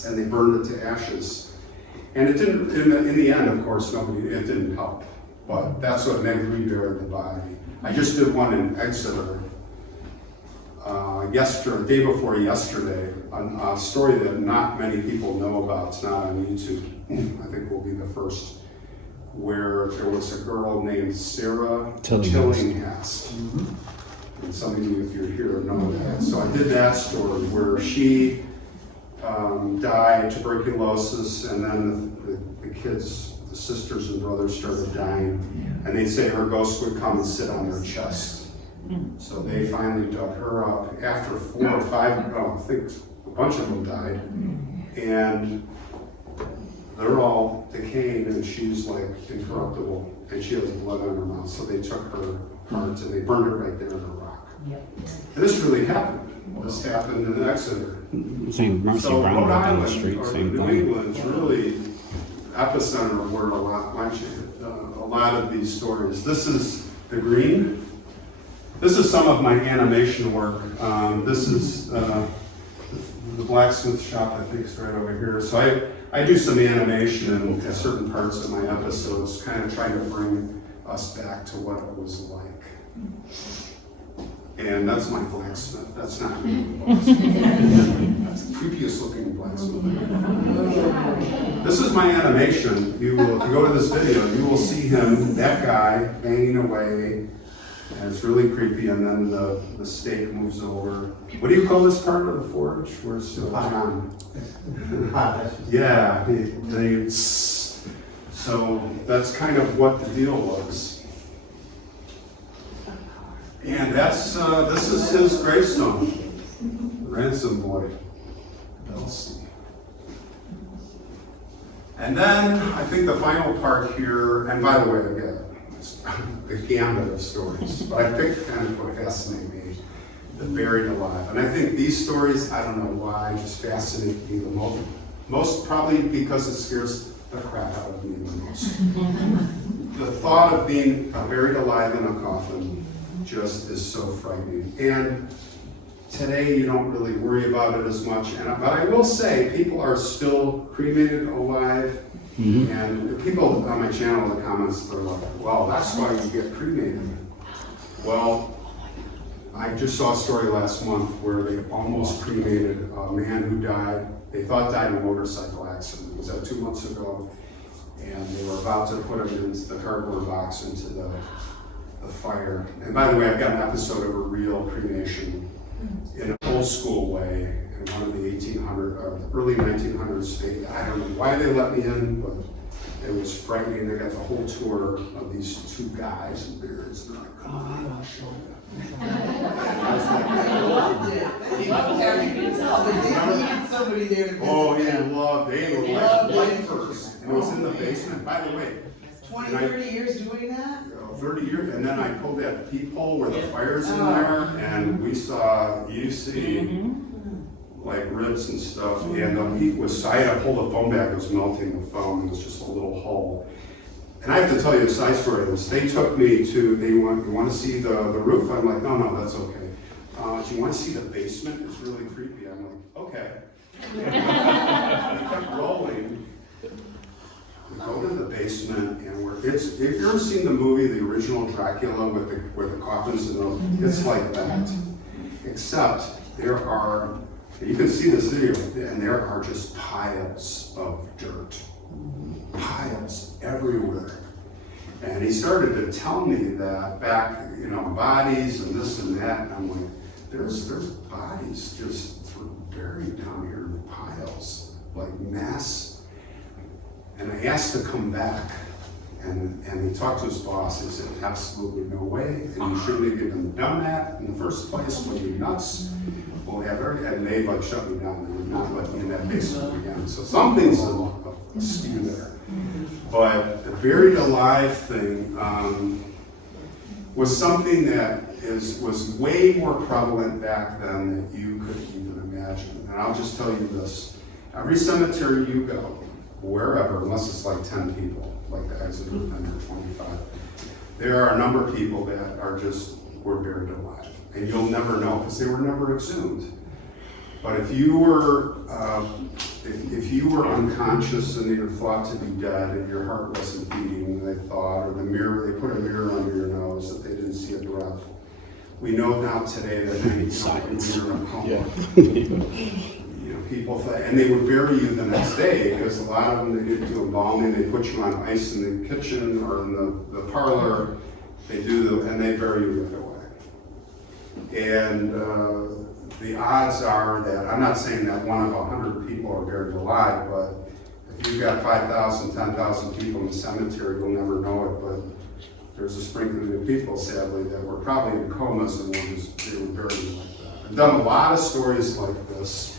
and they burned it to ashes. And it didn't, in the end, of course, it didn't help. But that's what made reburied the body. I just did one in Exeter day before yesterday, a story that not many people know about. It's not on YouTube. I think we'll be the first, where there was a girl named Sarah Tillinghast. And some of you, if you're here, know that. So I did that story where she died, tuberculosis, and then the kids, the sisters and brothers started dying, and they'd say her ghost would come and sit on their chest. So they finally dug her up after 4 or 5, I think a bunch of them died, and they're all decaying, and she's like incorruptible, and she has blood on her mouth. So they took her heart and they burned it right there in the rock. And this really happened. This happened in Exeter. Same Mercy So Brown Rhode right down the Island, street, or same New thing. England's really epicenter of where a lot of these stories. This is the Green. This is some of my animation work. This is the blacksmith shop, I think, is right over here. So I do some animation in certain parts of my episodes, kind of trying to bring us back to what it was like. And that's my blacksmith. That's not me. That's the creepiest looking blacksmith. This is my animation. If you go to this video, you will see him, that guy, banging away. And it's really creepy. And then the stake moves over. What do you call this part of the forge? Where's John? Yeah. So that's kind of what the deal was. And this is his gravestone, Ransom Boy, Elsie. And then I think the final part here, and by the way, again, the gambit of stories, but I picked kind of what fascinated me, the buried alive. And I think these stories, I don't know why, just fascinate me the most probably because it scares the crap out of me the most. The thought of being buried alive in a coffin just is so frightening. And today you don't really worry about it as much. But I will say, people are still cremated alive. And people on my channel in the comments, they're like, well, that's why you get cremated. Well, I just saw a story last month where they almost cremated a man who died they thought died in a motorcycle accident. It was 2 months ago. And they were about to put him into the cardboard box into the fire. And by the way, I've got an episode of a real cremation in an old school way in one of the 1800s, early 1900s. I don't know why they let me in, but it was frightening. They got the whole tour of these two guys in beards. And they're like, come on, I'll show you. They loved it. They loved having you tell, but they needed somebody there to visit. Oh, they were like Loved it. lifers. And it was in the basement. By the way, 20, 30 years doing that? 30 years, and then I pulled that peephole where the fire's in there, and we saw, you see, like ribs and stuff, and the heat was, I had to pull the foam back, it was melting the foam, it was just a little hole. And I have to tell you a side story of this. They took me to, you want to see the roof? I'm like, no, that's okay. Do you want to see the basement? It's really creepy. I'm like, okay. We kept rolling. We go to the basement, and if you've ever seen the movie, the original Dracula with the coffins and those, it's like that. Except there are, you can see this video, and there are just piles of dirt. Piles everywhere. And he started to tell me that back, bodies and this and that, and I'm like, there's bodies just buried down here in piles, like mass. And I asked to come back, and he talked to his boss. He said, absolutely no way, and you shouldn't have even done that in the first place. Were you nuts? Well, and they shut me down. They would not let me in that basement again. So something's askew there. But the buried alive thing was something that was way more prevalent back then than you could even imagine. And I'll just tell you this: every cemetery you go, wherever, unless it's like 10 people, like the Exeter and 25, there are a number of people that were buried alive. And you'll never know because they were never exhumed. But if you were unconscious and you were thought to be dead and your heart wasn't beating, they thought, or they put a mirror under your nose that they didn't see a breath. We know now today that when you're in a coma, people and they would bury you the next day because a lot of them, they didn't do embalming, they put you on ice in the kitchen or in the parlor, and they bury you right away. And the odds are that, I'm not saying that 1 of 100 people are buried alive, but if you've got 5,000, 10,000 people in the cemetery, you'll never know it, but there's a sprinkling of people, sadly, that were probably in comas and they were buried like that. I've done a lot of stories like this.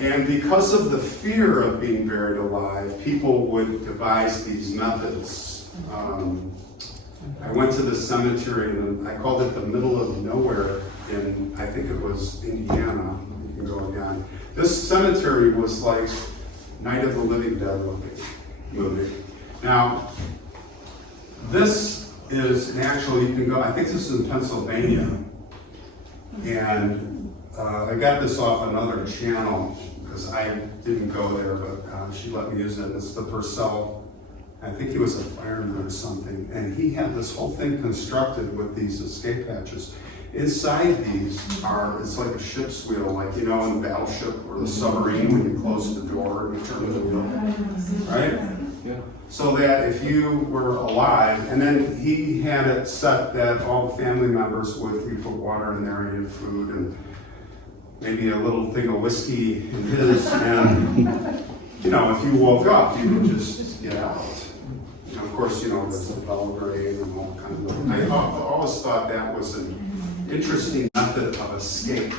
And because of the fear of being buried alive, people would devise these methods. I went to the cemetery, and I called it the middle of nowhere in, I think it was Indiana. You can go again. This cemetery was like Night of the Living Dead looking movie. Now, this is you can go, I think this is in Pennsylvania. And I got this off another channel because I didn't go there, but she let me use it. It's the Purcell. I think he was a fireman or something, and he had this whole thing constructed with these escape hatches. Inside these it's like a ship's wheel, like in the battleship or the submarine when you close the door and you turn the wheel, right? Yeah. So that if you were alive, and then he had it set that all the family members you put water in there and food and maybe a little thing of whiskey in his, and if you woke up, you would just get out. Of course, there's the Belgrade and all kinds of. I always thought that was an interesting method of escape.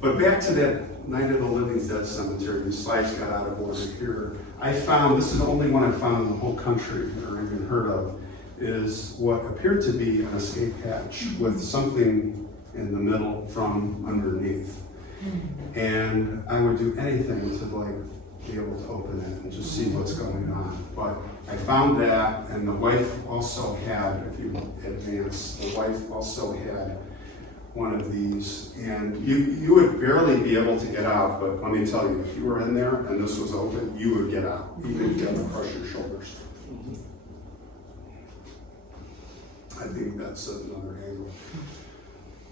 But back to that Night of the Living Dead cemetery, the slides got out of order here. This is the only one I found in the whole country or even heard of, is what appeared to be an escape hatch with something in the middle from underneath. And I would do anything to be able to open it and just see what's going on. But I found that, and the wife also had, if you advance, the wife also had one of these, and you would barely be able to get out, but let me tell you, if you were in there and this was open, you would get out, even if you had to crush your shoulders. I think that's another angle.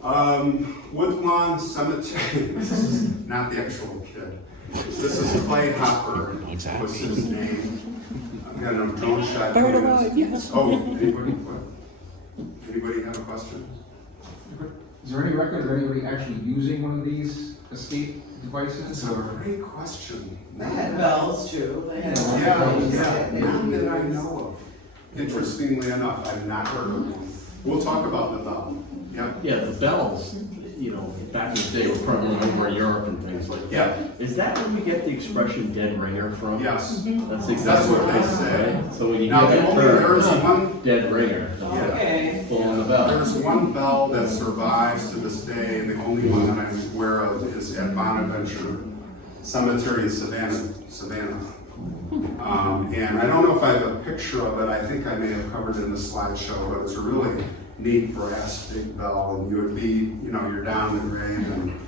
Woodlawn Cemetery, this is not the actual kid. This is Clay Hopper, Exactly. was his name. I've got a drone shot. Buried alive, yes. Oh, anybody have a question? Is there any record of anybody actually using one of these escape devices? That's a great question. They had bells too. They had. Yeah, none that I know of. Interestingly enough, I've not heard of one. We'll talk about the bell. Yeah. Yeah, the bells, you know, back in the day were prevalent over in Europe and things like that. Yeah. Is that where you get the expression dead ringer from? Yes. That's exactly That's what they it is, say. right? So when you Now, hear the that only, term, there's one, dead ringer, Okay. pull on the bell. there's one bell that survives to this day, and the only one that I'm aware of is at Bonaventure Cemetery in Savannah. And I don't know if I have a picture of it. I think I may have covered it in the slideshow, but it's a really neat brass big bell, and you would be, you know, you're down the grave, and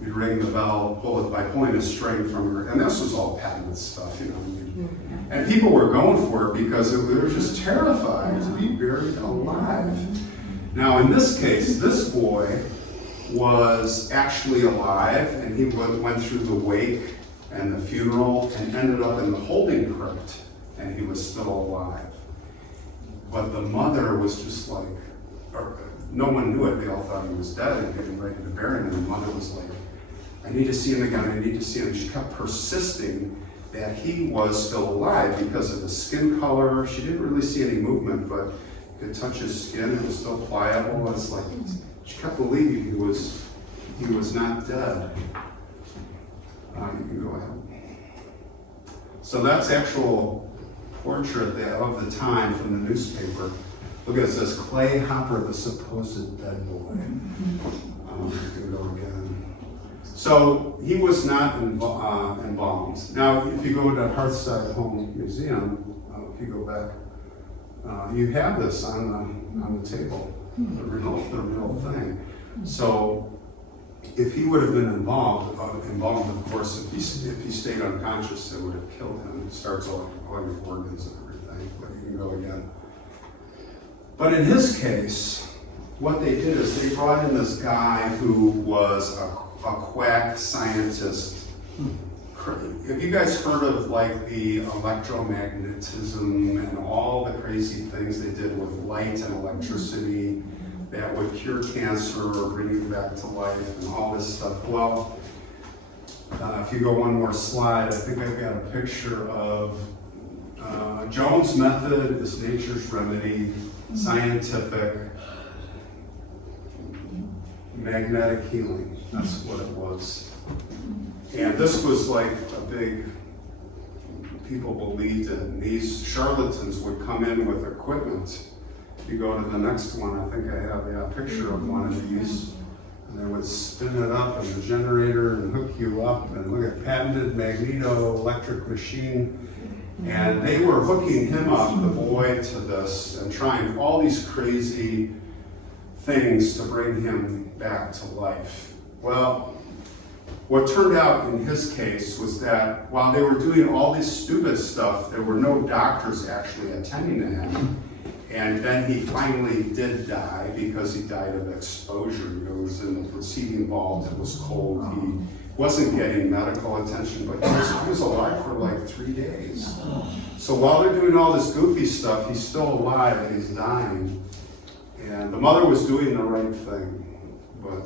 you'd ring the bell, pull it by pulling a string from her, and this was all patented stuff, you know. And people were going for it because they were just terrified to be buried alive. Now, in this case, this boy was actually alive, and he went through the wake and the funeral and ended up in the holding crypt, and he was still alive. But the mother was just like, no one knew it. They all thought he was dead and getting ready to bury him. And the mother was like, I need to see him again. I need to see him. She kept persisting that he was still alive because of his skin color. She didn't really see any movement, but you could touch his skin. It was still pliable. It's like she kept believing he was not dead. You can go ahead. So that's actual portrait of the time from the newspaper. Look at it, says Clay Hopper, the supposed dead boy. You can go again. So he was not embalmed. Now, if you go to Hearthside Home Museum, if you go back, you have this on the table, the real thing. So if he would have been embalmed, of course, if he stayed unconscious, it would have killed him. It starts all your organs and everything. But you can go again. But in his case, what they did is they brought in this guy who was a quack scientist. Have you guys heard of like the electromagnetism and all the crazy things they did with light and electricity that would cure cancer or bring you back to life and all this stuff? Well, if you go one more slide, I think I've got a picture of Jones' method is nature's remedy, scientific, magnetic healing. That's what it was. And this was like a big, people believed it. And these charlatans would come in with equipment. If you go to the next one, I think I have a picture of one of these. And they would spin it up in the generator and hook you up. And look at patented magneto-electric machine. And they were hooking him up, the boy, to this and trying all these crazy things to bring him back to life. Well, what turned out in his case was that while they were doing all this stupid stuff, there were no doctors actually attending to him. And then he finally did die because he died of exposure. You know, he was in the receiving vault, it was cold. He wasn't getting medical attention, but he was alive for like 3 days. So while they're doing all this goofy stuff, he's still alive and he's dying. And the mother was doing the right thing, but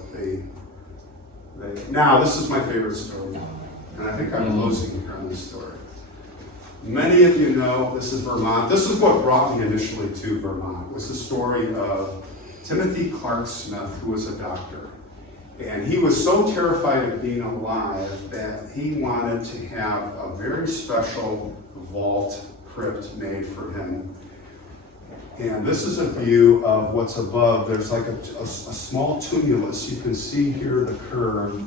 now this is my favorite story, and I think I'm closing here on this story. Many of you know this is Vermont. This is what brought me initially to Vermont, was the story of Timothy Clark Smith, who was a doctor. And he was so terrified of being alive that he wanted to have a very special vault crypt made for him. And this is a view of what's above. There's like a small tumulus. You can see here the curve.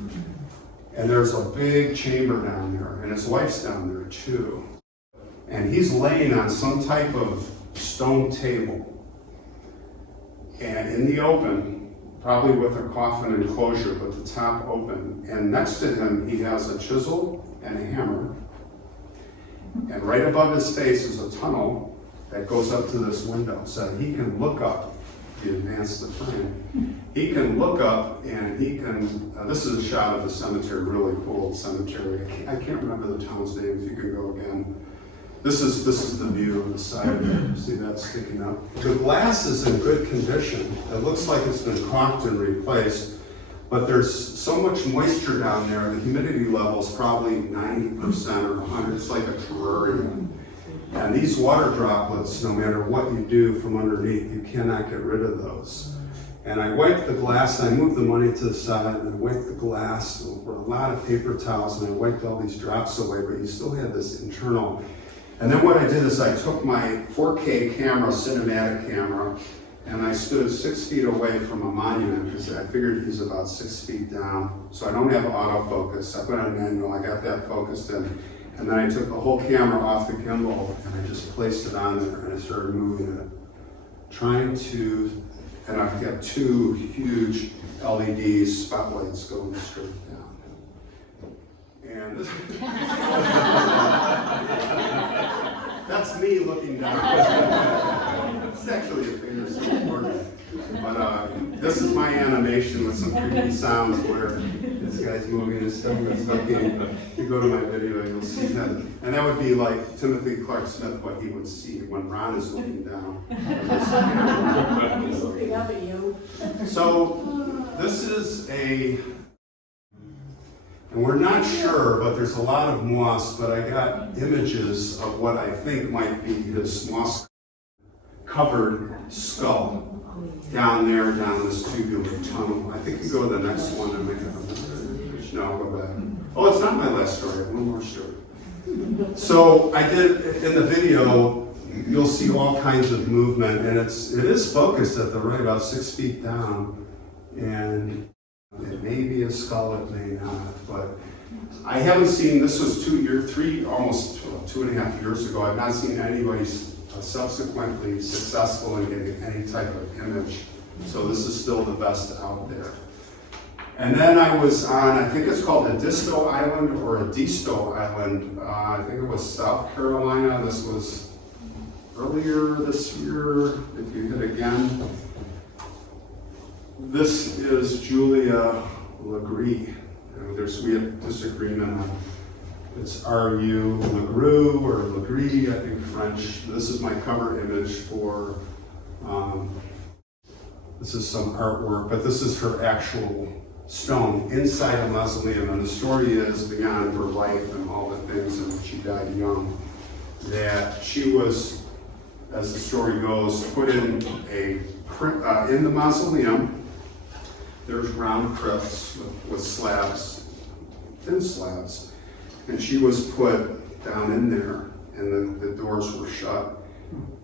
And there's a big chamber down there. And his wife's down there too. And he's laying on some type of stone table. And in the open, probably with a coffin enclosure, but the top open. And next to him, he has a chisel and a hammer. And right above his face is a tunnel that goes up to this window so he can look up if you advance the frame, he can look up and he can, this is a shot of the cemetery, really cool cemetery. I can't remember the town's name, if you can go again. This is the view of the side there. See that sticking up? The glass is in good condition. It looks like it's been caulked and replaced, but there's so much moisture down there, the humidity level is probably 90% or 100, it's like a terrarium. And these water droplets, no matter what you do from underneath, you cannot get rid of those. And I wiped the glass, and I moved the money to the side, and I wiped the glass with a lot of paper towels, and I wiped all these drops away, but you still had this internal. And then what I did is I took my 4K camera, cinematic camera, and I stood 6 feet away from a monument because I figured he's about 6 feet down. So I don't have autofocus. I put on manual, I got that focused in. And then I took the whole camera off the gimbal and I just placed it on there and I started moving it. And I've got 2 huge LED spotlights going straight down. And that's me looking down. It's actually a famous recording. But this is my animation with some creepy sounds where this guy's moving his stuff is looking. If you go to my video, you'll see that. And that would be like Timothy Clark Smith, what he would see when Ron is looking down. He's looking up at you. So this is and we're not sure, but there's a lot of moss, but I got images of what I think might be his moss-covered skull down there, down this tubular tunnel. I think you go to the next one and make it. No, I'll go back. Oh, it's not my last story. I have one more story. So I did, in the video, you'll see all kinds of movement, and it is focused at the right, about 6 feet down, and it may be a skull, it may not, but I haven't seen, this was almost 2.5 years ago, I've not seen anybody subsequently successful in getting any type of image, so this is still the best out there. And then I was on, I think it's called a Disto Island or a Disto Island, I think it was South Carolina, this was earlier this year, if you hit again. This is Julia Legree. We have disagreement on it's R.U. Legrue or Legree, I think French. This is my cover image for, this is some artwork, but this is her actual stone inside a mausoleum. And the story is, beyond her life and all the things, and she died young, that she was, as the story goes, put in the mausoleum. There's round crypts with slabs, thin slabs, and she was put down in there, and the doors were shut.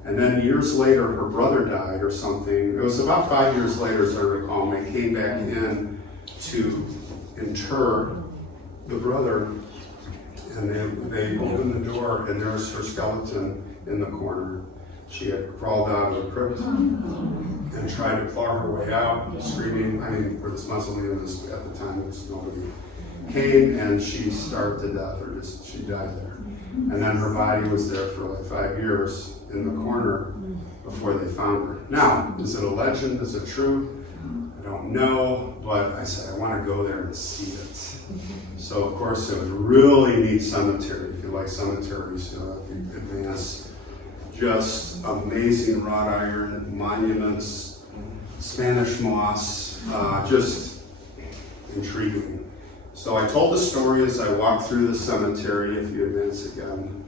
And then years later, her brother died or something. It was about 5 years later, as I recall, and they came back in to inter the brother, and they opened the door, and there was her skeleton in the corner. She had crawled out of the crypt and tried to claw her way out, screaming. I mean, where this mausoleum is at the time, nobody came, and she starved to death, or she died there. And then her body was there for like 5 years in the corner before they found her. Now, is it a legend? Is it true? I don't know, but I said I want to go there and see it. So of course, it was a really neat cemetery. If you like cemeteries, if you advance. Just amazing wrought iron monuments, Spanish moss, just intriguing. So I told the story as I walked through the cemetery, if you advance again,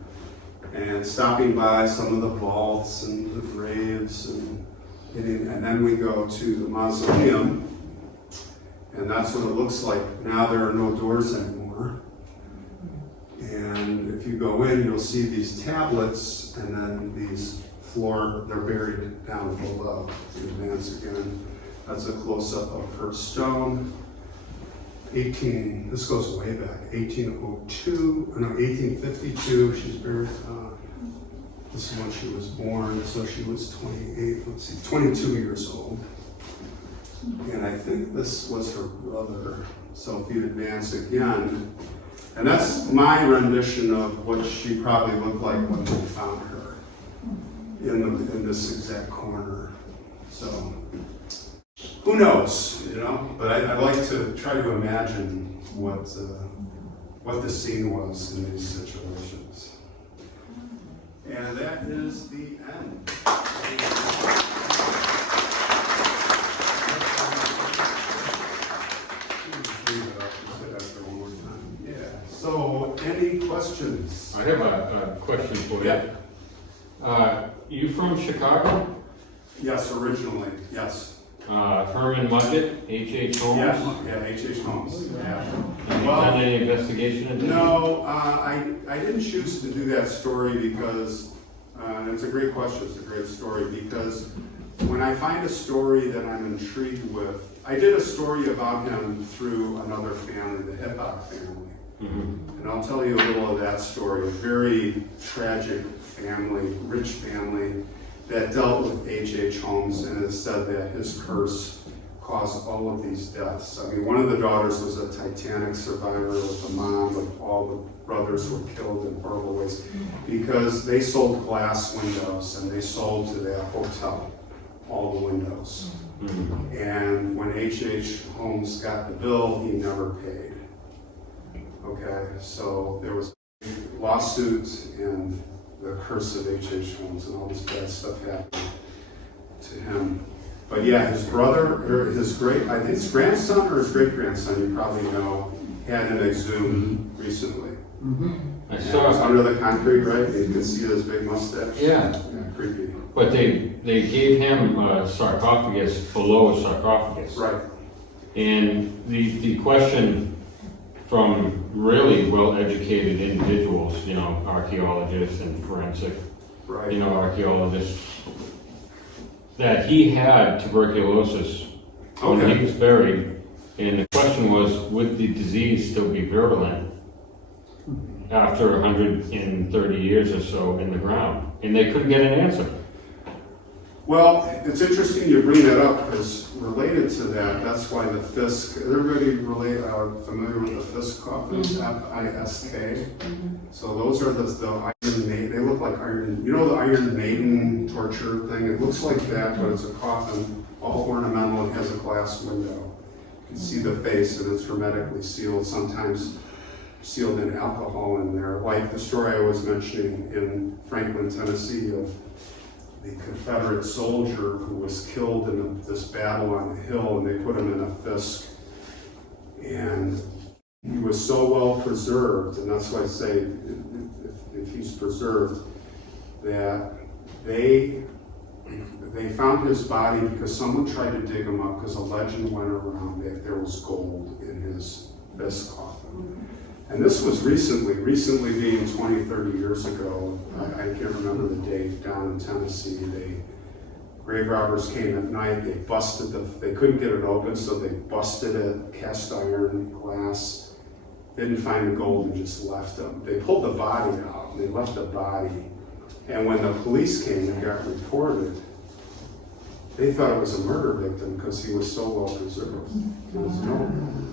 and stopping by some of the vaults and the graves, and then we go to the mausoleum, and that's what it looks like. Now there are no doors anymore. And if you go in, you'll see these tablets, and then these they're buried down below. If you advance again, that's a close-up of her stone. This goes way back, 1852, she's buried, this is when she was born, so she was 22 years old. And I think this was her brother. So if you advance again, and that's my rendition of what she probably looked like when they found her in this exact corner. So, who knows, you know? But I'd like to try to imagine what the scene was in these situations. And that is the end. Yeah. So, any questions? I have a question for you. Yeah. You from Chicago? Yes, originally, yes. Herman Mudgett, H.H. Holmes? Yeah, H.H. Holmes. Yeah. Have you done any investigation into that? No, I didn't choose to do that story because, it's a great question, it's a great story, because when I find a story that I'm intrigued with, I did a story about him through another family, the Hibbach family. Mm-hmm. And I'll tell you a little of that story, a very tragic family, rich family, that dealt with H.H. Holmes, and it said that his curse caused all of these deaths. I mean, one of the daughters was a Titanic survivor with the mom, but all the brothers were killed in horrible ways because they sold glass windows and they sold to that hotel all the windows. Mm-hmm. And when H.H. Holmes got the bill, he never paid. Okay, so there was a lawsuit and the curse of H.H. Holmes and all this bad stuff happened to him. But yeah, his brother, or his grandson or his great-grandson, you probably know, had an exhumed recently. I And saw it was under the concrete, right? You can see his big mustache. Yeah. Creepy. But they gave him a sarcophagus below a sarcophagus. Right. And the question from really well-educated individuals, you know, archaeologists and forensic, Right. you know, archaeologists, that he had tuberculosis when Okay. he was buried. And the question was, would the disease still be virulent after 130 years or so in the ground? And they couldn't get an answer. Well, it's interesting you bring that up because related to that, that's why the Fisk, everybody familiar with the Fisk coffins, F-I-S-K? So those are the Iron Maiden, they look like Iron, you know the Iron Maiden torture thing? It looks like that, but it's a coffin, all ornamental, it has a glass window. You can see the face and it's hermetically sealed, sometimes sealed in alcohol in there. Like the story I was mentioning in Franklin, Tennessee of the Confederate soldier who was killed in this battle on the hill, and they put him in a Fisk. And he was so well preserved, and that's why I say if he's preserved, that they found his body because someone tried to dig him up because a legend went around that there was gold in his Fisk coffin. And this was recently being 20, 30 years ago. I can't remember the date, down in Tennessee. Grave robbers came at night, they busted they couldn't get it open, so they busted it, cast iron, glass, didn't find the gold and just left them. They pulled the body out, and they left the body. And when the police came and got reported, they thought it was a murder victim because he was so well preserved. There was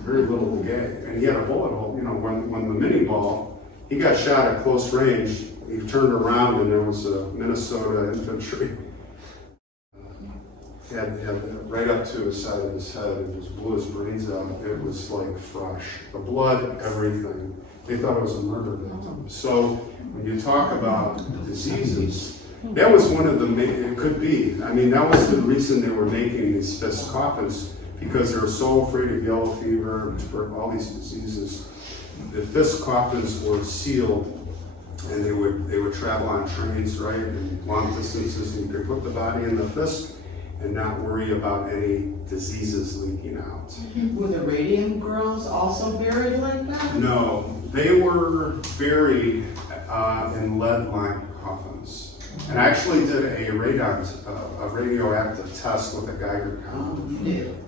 very little decay. And he had a bullet hole, you know, when the mini ball, he got shot at close range, he turned around and there was a Minnesota infantry. Had right up to his side of his head and just blew his brains out. It was like fresh. The blood, everything. They thought it was a murder victim. So when you talk about diseases, that was one of the it could be. I mean, that was the reason they were making these Fisk coffins, because they were so afraid of yellow fever and all these diseases. The Fisk coffins were sealed, and they would travel on trains, right, and long distances, and you could put the body in the Fisk and not worry about any diseases leaking out. Were the Radiant girls also buried like that? No, they were buried in lead-lined coffins. And I actually did a radioactive test with a Geiger counter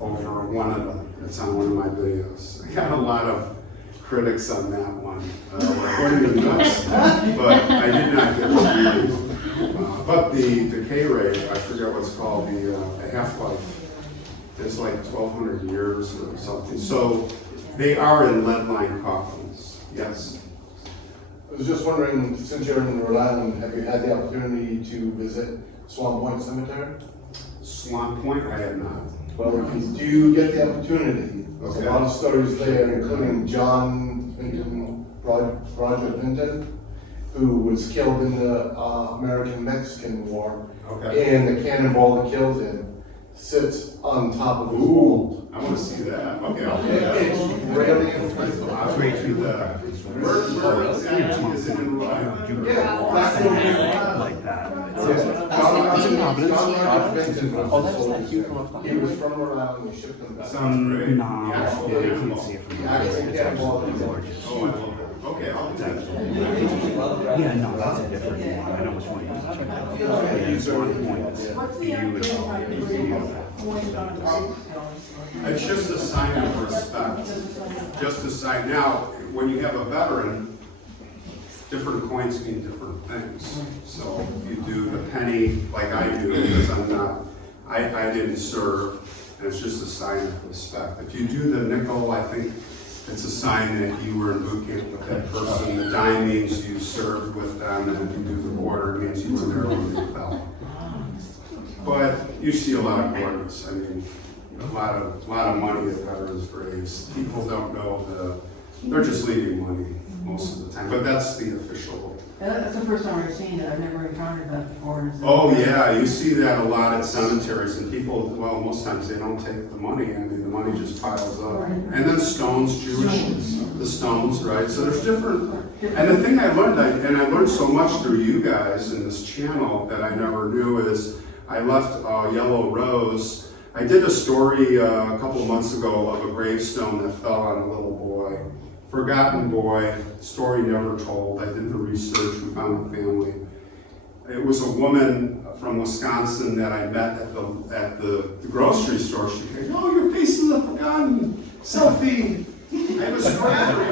over one of them. It's on one of my videos. I got a lot of critics on that one. According to nuts, but I did not get it. But the decay rate, I forget what's called, the half-life, is like 1,200 years or something. So they are in lead-lined coffins, yes. I was just wondering, since you're in Rhode Island, have you had the opportunity to visit Swan Point Cemetery? Swan Point, I have not. Well, do you get the opportunity? There's Okay. a lot of stories there, including John Vinton, Roger Vinton, who was killed in the American-Mexican War. Okay. And the cannonball that killed him sits on top of his Ooh, wall. I want to see that. Okay, I'll do that. It's really impressive. I'll agree to that. Where exactly is it in Rhode Island? Yeah, that's Like that. Oh, that's that huge one. He was from Rhode Island, we shipped him back. Sounds great. No, The actual yeah, you cannonball. can't see it from The here. actual cannonball is gorgeous. Oh, I love it. Okay, I'll do that. Yeah, no, that's a different one. I know which one you're talking about. It's Swan Point. It's beautiful. It's beautiful. It's just a sign of respect. Just a sign. Now, when you have a veteran, different coins mean different things. So if you do the penny like I do, because I'm not, I didn't serve, and it's just a sign of respect. If you do the nickel, I think it's a sign that you were in boot camp with that person. The dime means you served with them, and if you do the quarter, it means you were there when they fell. But you see a lot of quarters. I mean, a lot of money at veterans' graves. People don't know they're just leaving money most of the time. But that's the official. That's the first time I've seen it, I've never encountered that before. Oh yeah, you see that a lot at cemeteries, and people, well, most times they don't take the money. I mean, the money just piles up. And then stones, Jewish, the stones, right? So there's different. And the thing I learned, I learned so much through you guys in this channel that I never knew is I left Yellow Rose. I did a story a couple of months ago of a gravestone that fell on a little boy. Forgotten boy, story never told. I did the research, we found the family. It was a woman from Wisconsin that I met at the grocery store. She goes, "Oh, your face is a forgotten selfie. I have a story for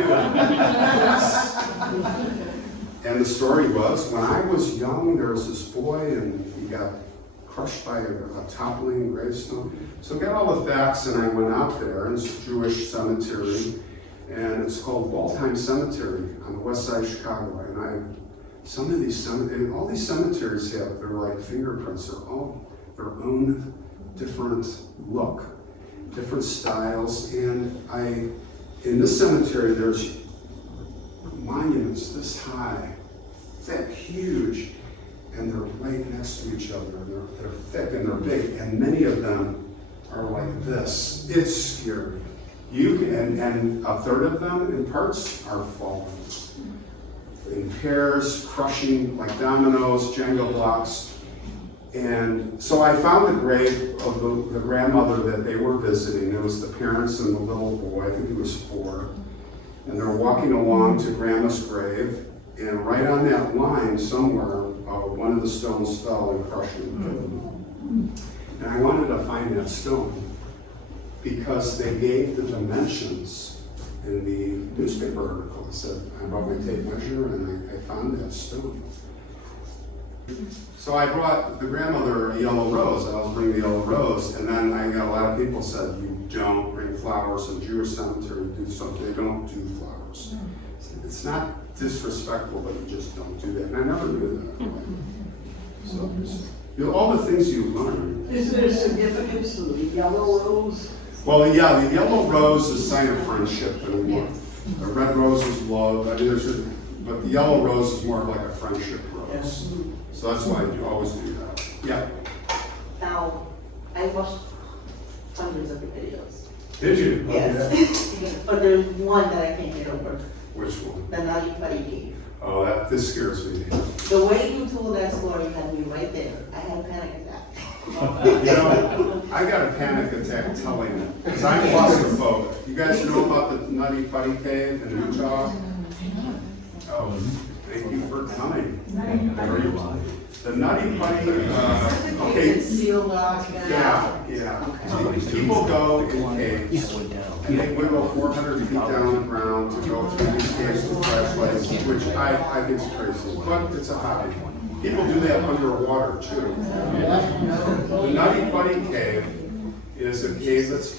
you." And the story was, when I was young, there was this boy and he got crushed by a toppling gravestone. So I got all the facts and I went out there, and it's a Jewish cemetery. And it's called Waldheim Cemetery on the west side of Chicago. And some of these cemeteries, all these cemeteries have their like fingerprints. They're all their own different look, different styles. And in this cemetery, there's monuments this high, that huge, and they're right next to each other. And they're thick and they're big, and many of them are like this. It's scary. And a third of them in parts are falling in pairs, crushing like dominoes, Jenga blocks. And so I found the grave of the grandmother that they were visiting. It was the parents and the little boy, I think he was 4. And they're walking along to grandma's grave, and right on that line somewhere, one of the stones fell and crushed him. And I wanted to find that stone, because they gave the dimensions in the newspaper article. It said, I brought my tape measure and I found that stone. So I brought the grandmother a yellow rose. I was bringing the yellow rose, and then I got a lot of people said, you don't bring flowers. In Jewish cemetery do something, they don't do flowers. It's not disrespectful, but you just don't do that. And I never knew that. So all the things you learn. Is there significance to the yellow rose? Well, yeah, the yellow rose is a sign of friendship and warmth. The red rose is love, but the yellow rose is more of like a friendship rose. So that's why you always do that. Yeah. Now, I watched hundreds of videos. Did you? Yes. But there's one that I can't get over. Which one? The Naughty Putty Cave. Oh, this scares me. The way you told that story had me right there. I had a panic attack. You know, I got a panic attack telling it, because I'm claustrophobic. You guys know about the Nutty Putty Cave in Utah? Oh, thank you for coming. The Nutty Putty, okay. Sealed off. Yeah. People go in caves, and they will go 400 feet down the ground to go through these caves with flashlights, which I think is crazy, but it's a hobby. People do that underwater too. The Nutty Putty Cave is a cave that's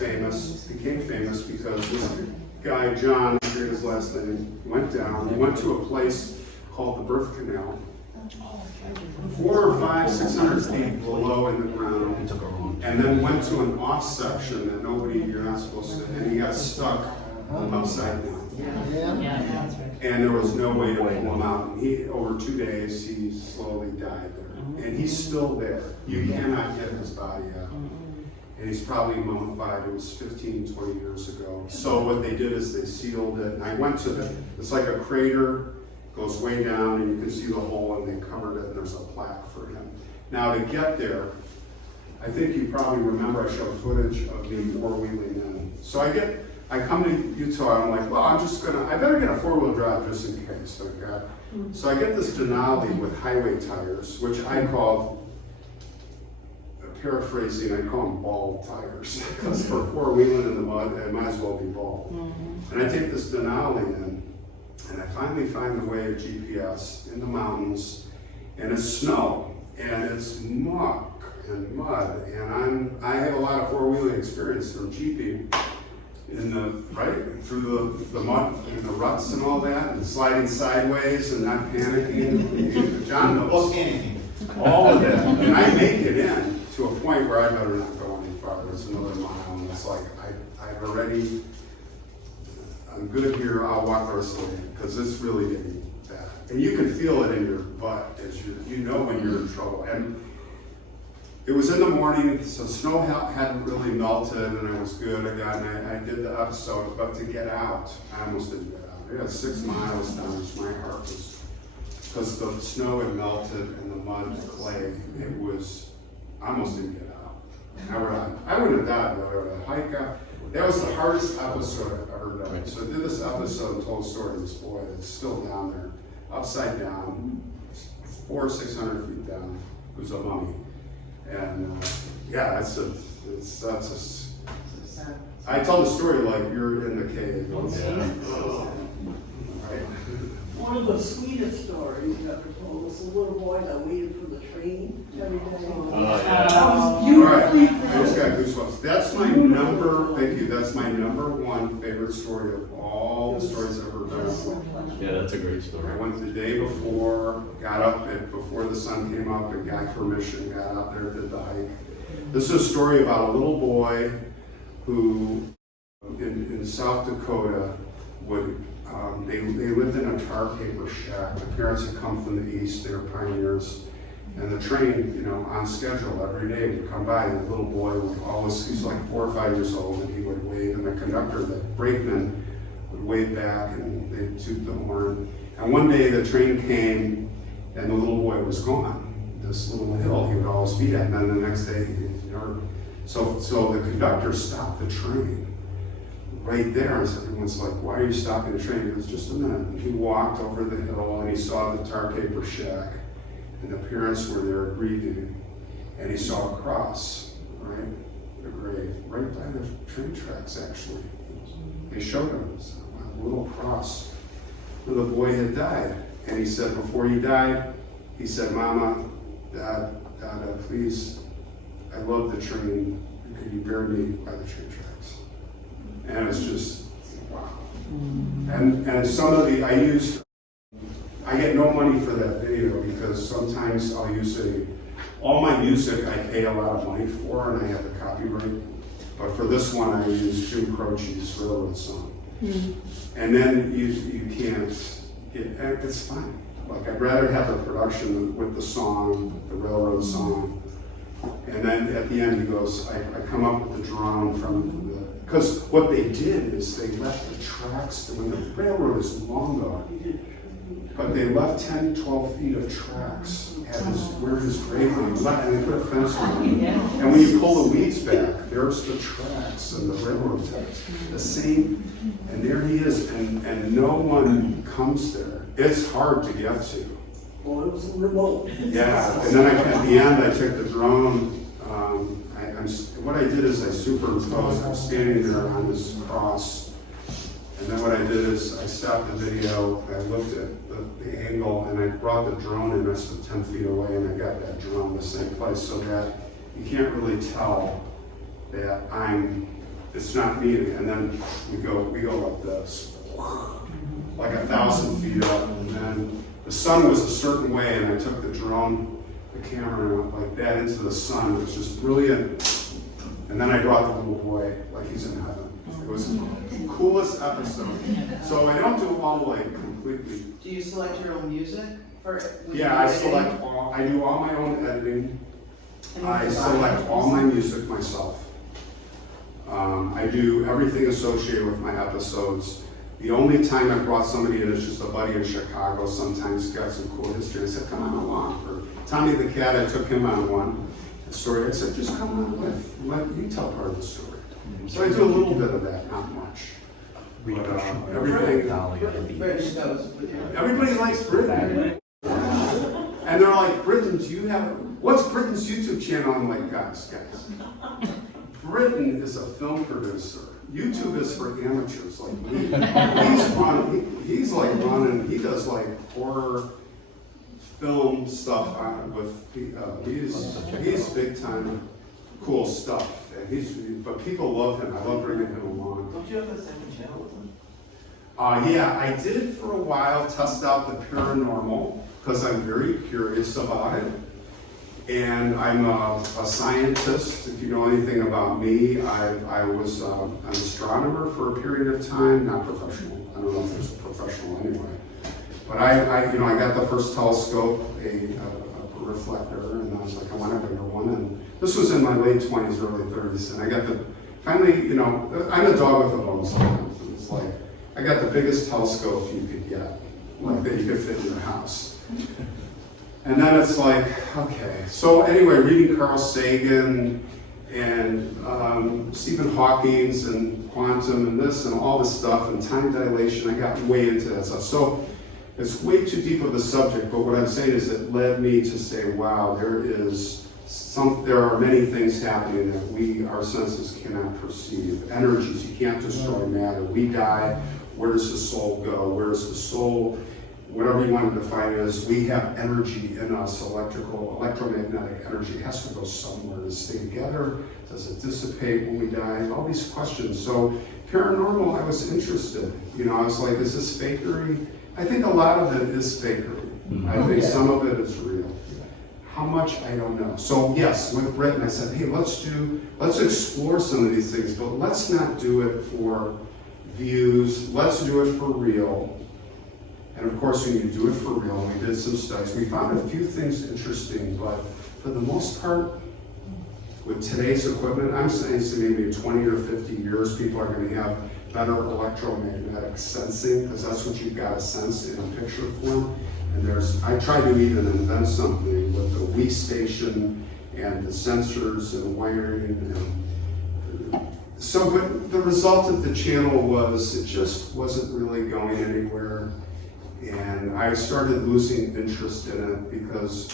became famous because this guy, John, I forget his last name, went down. He went to a place called the Birth Canal, 600 feet below in the ground, and then went to an off section that you're not supposed to, and he got stuck upside down. And there was no way to pull him out. And over 2 days, he slowly died there. And he's still there. You cannot get his body out. And he's probably mummified. It was 15, 20 years ago. So what they did is they sealed it. And I went to it's like a crater, goes way down, and you can see the hole, and they covered it, and there's a plaque for him. Now to get there, I think you probably remember I showed footage of me four-wheeling in. So I come to Utah, and I'm like, well, I better get a four-wheel drive just in case. Okay? So I get this Denali with highway tires, which I call, paraphrasing, I call them bald tires. Because for four-wheeling in the mud, it might as well be bald. And I take this Denali in, and I finally find the way of GPS in the mountains, and it's snow, and it's muck and mud, and I have a lot of four-wheeling experience from jeeping through the mud and the ruts and all that, and sliding sideways and not panicking. John knows. Well, panicking. All of that. And I make it in to a point where I better not go any farther. It's another mile, and it's like I'm good here, I'll walk the rest of the way, because it's really getting bad. And you can feel it in your butt as you know when you're in trouble. And it was in the morning, so snow hadn't really melted, and I was good again. I did the episode, but to get out, I almost didn't get out. I got 6 miles down, which my heart was, because the snow had melted and the mud, the clay, I almost didn't get out. I would have died, but I would have hiked out. That was the hardest episode I've ever done. So I did this episode and told the story of this boy that's still down there, upside down, 400 or 600 feet down, who's a mummy. And I tell the story like you're in the cave. Right. One of the sweetest stories you ever told was the little boy that waited for the train every day. That was beautifully I just got goosebumps. That's my that's my number one favorite story of all the stories I've ever done. Yeah, that's a great story. I went the day before, got up before the sun came up and got permission, got out there, did the hike. This is a story about a little boy who, in South Dakota, they lived in a tar paper shack. The parents had come from the east, they were pioneers. And the train, on schedule every day would come by, and the little boy would always, he's like 4 or 5 years old, and he would wave, and the conductor, the brakeman, would wave back, and they'd toot the horn. And one day the train came, and the little boy was gone. This little hill he would always be at, and then the next day, so the conductor stopped the train right there, and everyone's like, why are you stopping the train? It was just a minute. And he walked over the hill, and he saw the tar paper shack, and the parents were there grieving, and he saw a cross, right? A grave, right by the train tracks, actually. They showed him a little cross where the boy had died. And he said, before he died, he said, Mama, Dad, please, I love the train. Could you bury me by the train tracks? And it's just, wow. And some of I get no money for that video because sometimes I'll use all my music I pay a lot of money for, and I have the copyright. But for this one, I used Jim Croce's Railroad song. And then you can't it's fine. Like, I'd rather have the production with the song, the Railroad song. And then at the end he goes, I come up with the drone because what they did is they left the tracks, when the railroad is long gone, but they left 10, 12 feet of tracks at where his grave was, and they put a fence around it. And when you pull the weeds back, there's the tracks and the railroad tracks, the same, and there he is, and no one comes there. It's hard to get to. Well, it was remote. Yeah, and then at the end, I took the drone. What I did is I superimposed, I'm standing there on this cross, and then what I did is I stopped the video, I looked at the angle, and I brought the drone in, I stood 10 feet away, and I got that drone in the same place, so that you can't really tell that it's not me, and then we go like this, like 1,000 feet up, and then the sun was a certain way, and I took the drone, the camera, and I went like that into the sun. It was just brilliant. And then I brought the little boy like he's in heaven. It was the coolest episode. So I don't do all like completely. Do you select your own music for? Yeah, I select all. I do all my own editing. I select all my music myself. I do everything associated with my episodes. The only time I brought somebody in is just a buddy in Chicago. Sometimes got some cool history. I said, come on along. Or Tommy the Cat, I took him on one story. I said, just come on let you tell part of the story. So I do a little bit of that, not much. But everything. Everybody likes Britain. And they're like, Britain, what's Britain's YouTube channel? I'm like, guys. Britain is a film producer. YouTube is for amateurs like me. He's like running, he does like horror film stuff he's big time cool stuff. And but people love him. I love bringing him along. Don't you have the same channel with him? Yeah, I did it for a while, test out the paranormal, because I'm very curious about it. And I'm a scientist. If you know anything about me, I was an astronomer for a period of time, not professional. I don't know if there's a professional anyway. But I got the first telescope, a reflector, and I was like, I want a bigger one. And this was in my late 20s, early 30s, and I got finally, I'm a dog with a bone sometimes. And it's like, I got the biggest telescope you could get, like that you could fit in your house. And then it's like, okay. So anyway, reading Carl Sagan and Stephen Hawking's and quantum and this and all this stuff and time dilation, I got way into that stuff. So it's way too deep of a subject, but what I'm saying is it led me to say, wow, there are many things happening that our senses cannot perceive. Energies, you can't destroy matter. We die, where does the soul go? Where is the soul? Whatever you want to define it as, we have energy in us, electromagnetic energy. It has to go somewhere to stay together. Does it dissipate when we die? All these questions. So paranormal, I was interested. I was like, is this fakery? I think a lot of it is fakery. I think some of it is real. How much, I don't know. So yes, with Britain, I said, hey, let's explore some of these things, but let's not do it for views. Let's do it for real. And of course, when you do it for real, we did some studies. We found a few things interesting, but for the most part, with today's equipment, I'm saying maybe in 20 or 50 years, people are going to have better electromagnetic sensing, because that's what you've got to sense in a picture form. And I tried to even invent something with the Wii station and the sensors and wiring. But the result of the channel was it just wasn't really going anywhere. And I started losing interest in it because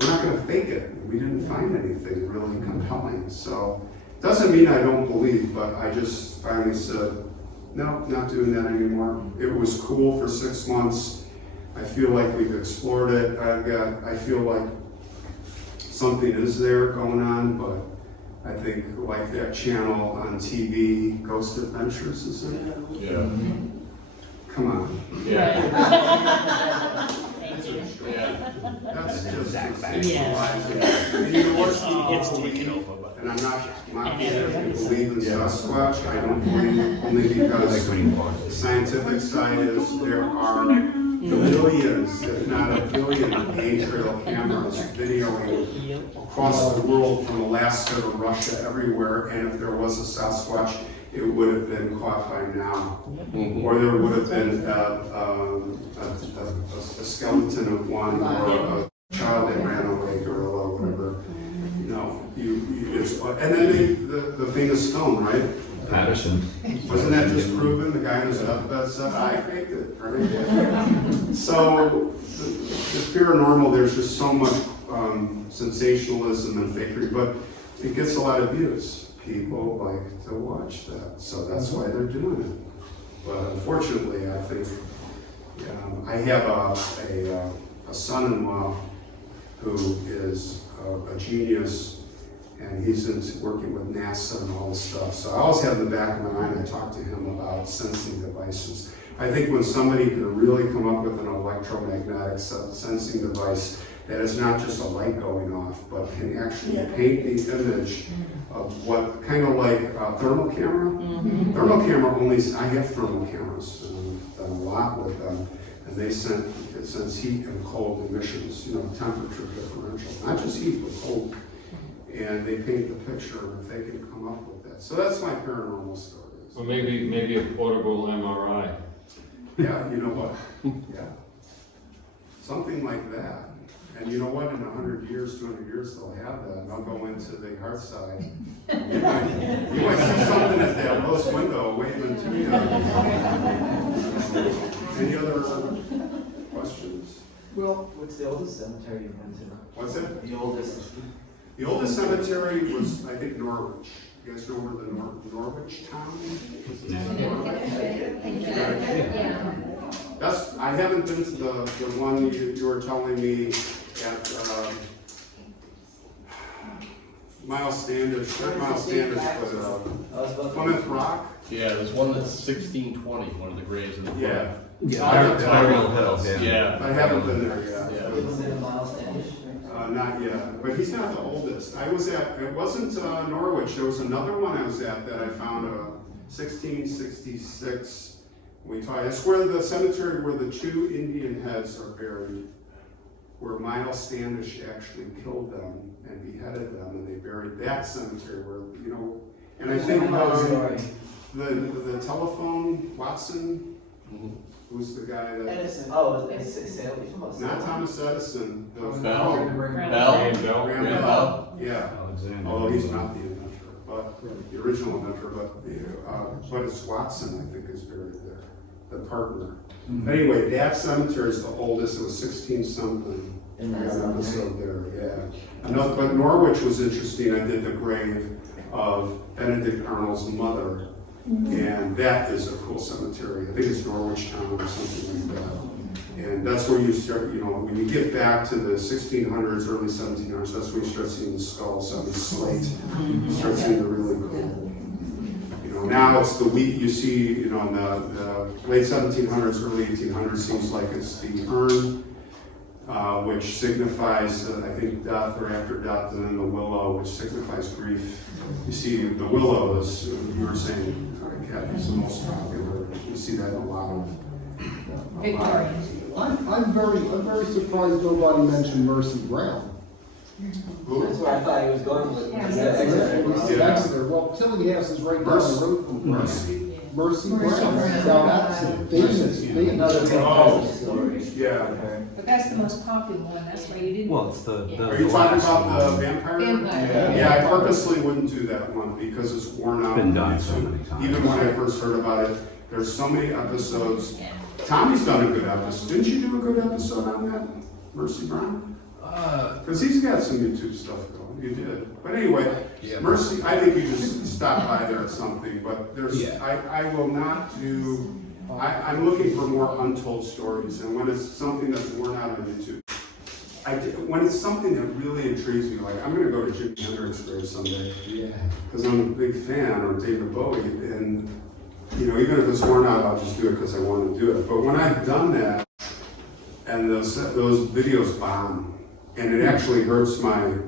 we're not going to fake it. We didn't find anything really compelling. So it doesn't mean I don't believe, but I just finally said, no, not doing that anymore. It was cool for 6 months. I feel like we've explored it. I feel like something is there going on, but I think like that channel on TV, Ghost Adventures, is it? Yeah. Come on. Yeah. That's just sensationalizing. And you know what? And I'm not saying believe in Sasquatch. I don't believe, only because the scientific side is there are millions, if not a billion, game trail cameras videoing across the world from Alaska to Russia, everywhere. And if there was a Sasquatch, it would have been caught by now. Or there would have been a skeleton of one, or a child that ran away, gorilla, or whatever. And then the famous film, right? Patterson. Wasn't that just proven? The guy who's deathbed said, I faked it, right? So the paranormal, there's just so much sensationalism and fakery, but it gets a lot of views. People like to watch that, so that's why they're doing it. But unfortunately, I think I have a son-in-law who is a genius, and he's into working with NASA and all this stuff. So I always have in the back of my mind, I talk to him about sensing devices. I think when somebody can really come up with an electromagnetic sensing device that is not just a light going off, but can actually paint the image of what, kind of like a thermal camera. Thermal camera I have thermal cameras, and I've done a lot with them, and it sends heat and cold emissions, temperature differential, not just heat, but cold. And they paint the picture if they can come up with that. So that's my paranormal story. Or maybe a portable MRI. Yeah, you know what? Yeah. Something like that. And you know what? In 100 years, 200 years, they'll have that. And I'll go into the heart side. You might see something at that lowest window waving to me. Any other questions? Well, what's the oldest cemetery you went to? What's it? The oldest. The oldest cemetery was, I think, Norwich. You guys know where the Norwich town is? I haven't been to the one you were telling me at Miles Standish, not Miles Standish, but Plymouth Rock. Yeah, there's one that's 1620, one of the graves in the front. Yeah. Burial Hills. Yeah. I haven't been there yet. Yeah. Was it Miles Standish? Not yet, but he's not the oldest. It wasn't Norwich, there was another one I was at that I found, 1666. That's where the cemetery where the 2 Indian heads are buried, where Miles Standish actually killed them and beheaded them, and they buried that cemetery where, and I think the telephone, Watson, who's the guy that... Edison. Oh, it's Salem. Not Thomas Edison. Bell. Yeah. Although he's not the inventor, but the original inventor, but it's Watson, I think, is buried there, the partner. Anyway, that cemetery is the oldest. It was 16 something. In that episode there, yeah. But Norwich was interesting. I did the grave of Benedict Arnold's mother. And that is a cool cemetery. I think it's Norwich Town or something like that. And that's where you start, when you get back to the 1600s, early 1700s, that's when you start seeing the skulls on the slate. You start seeing the really cool. Now it's the wheat you see, in the late 1700s, early 1800s, seems like it's the urn, which signifies, I think, death or after death, and then the willow, which signifies grief. You see, the willow is, you were saying, is the most popular. You see that in a lot of. I'm very surprised nobody mentioned Mercy Brown. That's where I thought he was going with. Exeter. Well, Tillinghast is right down the road from Mercy Brown. Now that's famous. Yeah. But that's the most popular one, that's why you didn't. Well, it's the Are you talking about the vampire? Vampire. Yeah, I purposely wouldn't do that one because it's worn out. Been done so many times. Even when I first heard about it, there's so many episodes. Tommy's done a good episode. Didn't you do a good episode on that, Mercy Brown? Because he's got some YouTube stuff going. You did. But anyway, Mercy, I think you just stop by there at something. But I will not do. I'm looking for more untold stories, and when it's something that's worn out on YouTube, when it's something that really intrigues me, like I'm going to go to Jimi Hendrix's grave someday, because I'm a big fan, or David Bowie, and even if it's worn out, I'll just do it because I want to do it. But when I've done that, and those videos bomb, and it actually hurts my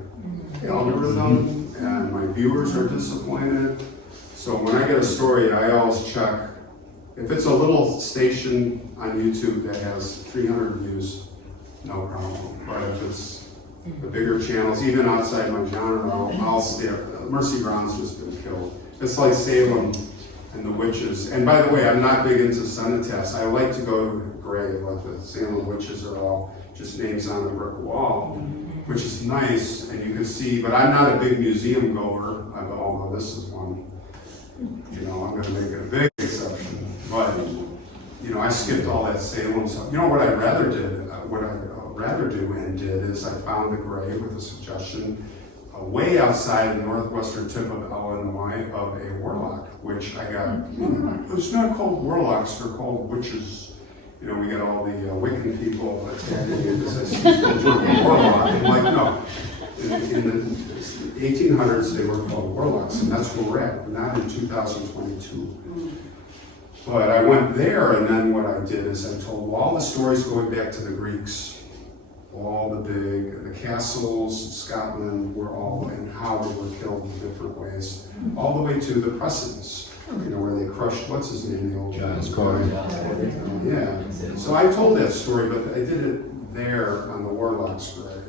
algorithm, and my viewers are disappointed. So when I get a story, I always check. If it's a little station on YouTube that has 300 views, no problem. But if it's the bigger channels, even outside my genre, I'll stay. Mercy Brown's just been killed. It's like Salem and the witches. And by the way, I'm not big into cenotaphs. I like to go to the grave, like the Salem witches are all just names on a brick wall, which is nice, and you can see, but I'm not a big museum goer. I go, oh, well, this is one. I'm going to make it a big exception. But, I skipped all that Salem stuff. What I'd rather do and did is I found a grave with a suggestion way outside the northwestern tip of Illinois of a warlock, which I got, it's not called warlocks, they're called witches. We got all the Wiccan people attacking it because I see the word warlock. I'm like, no. In the 1800s, they were called warlocks, and that's where we're at. We're not in 2022. But I went there, and then what I did is I told all the stories going back to the Greeks, all the castles in Scotland were all, and how they were killed in different ways, all the way to the Prussians, where they crushed, what's his name, the old guy? Yeah, so I told that story, but I did it there on the warlock's grave.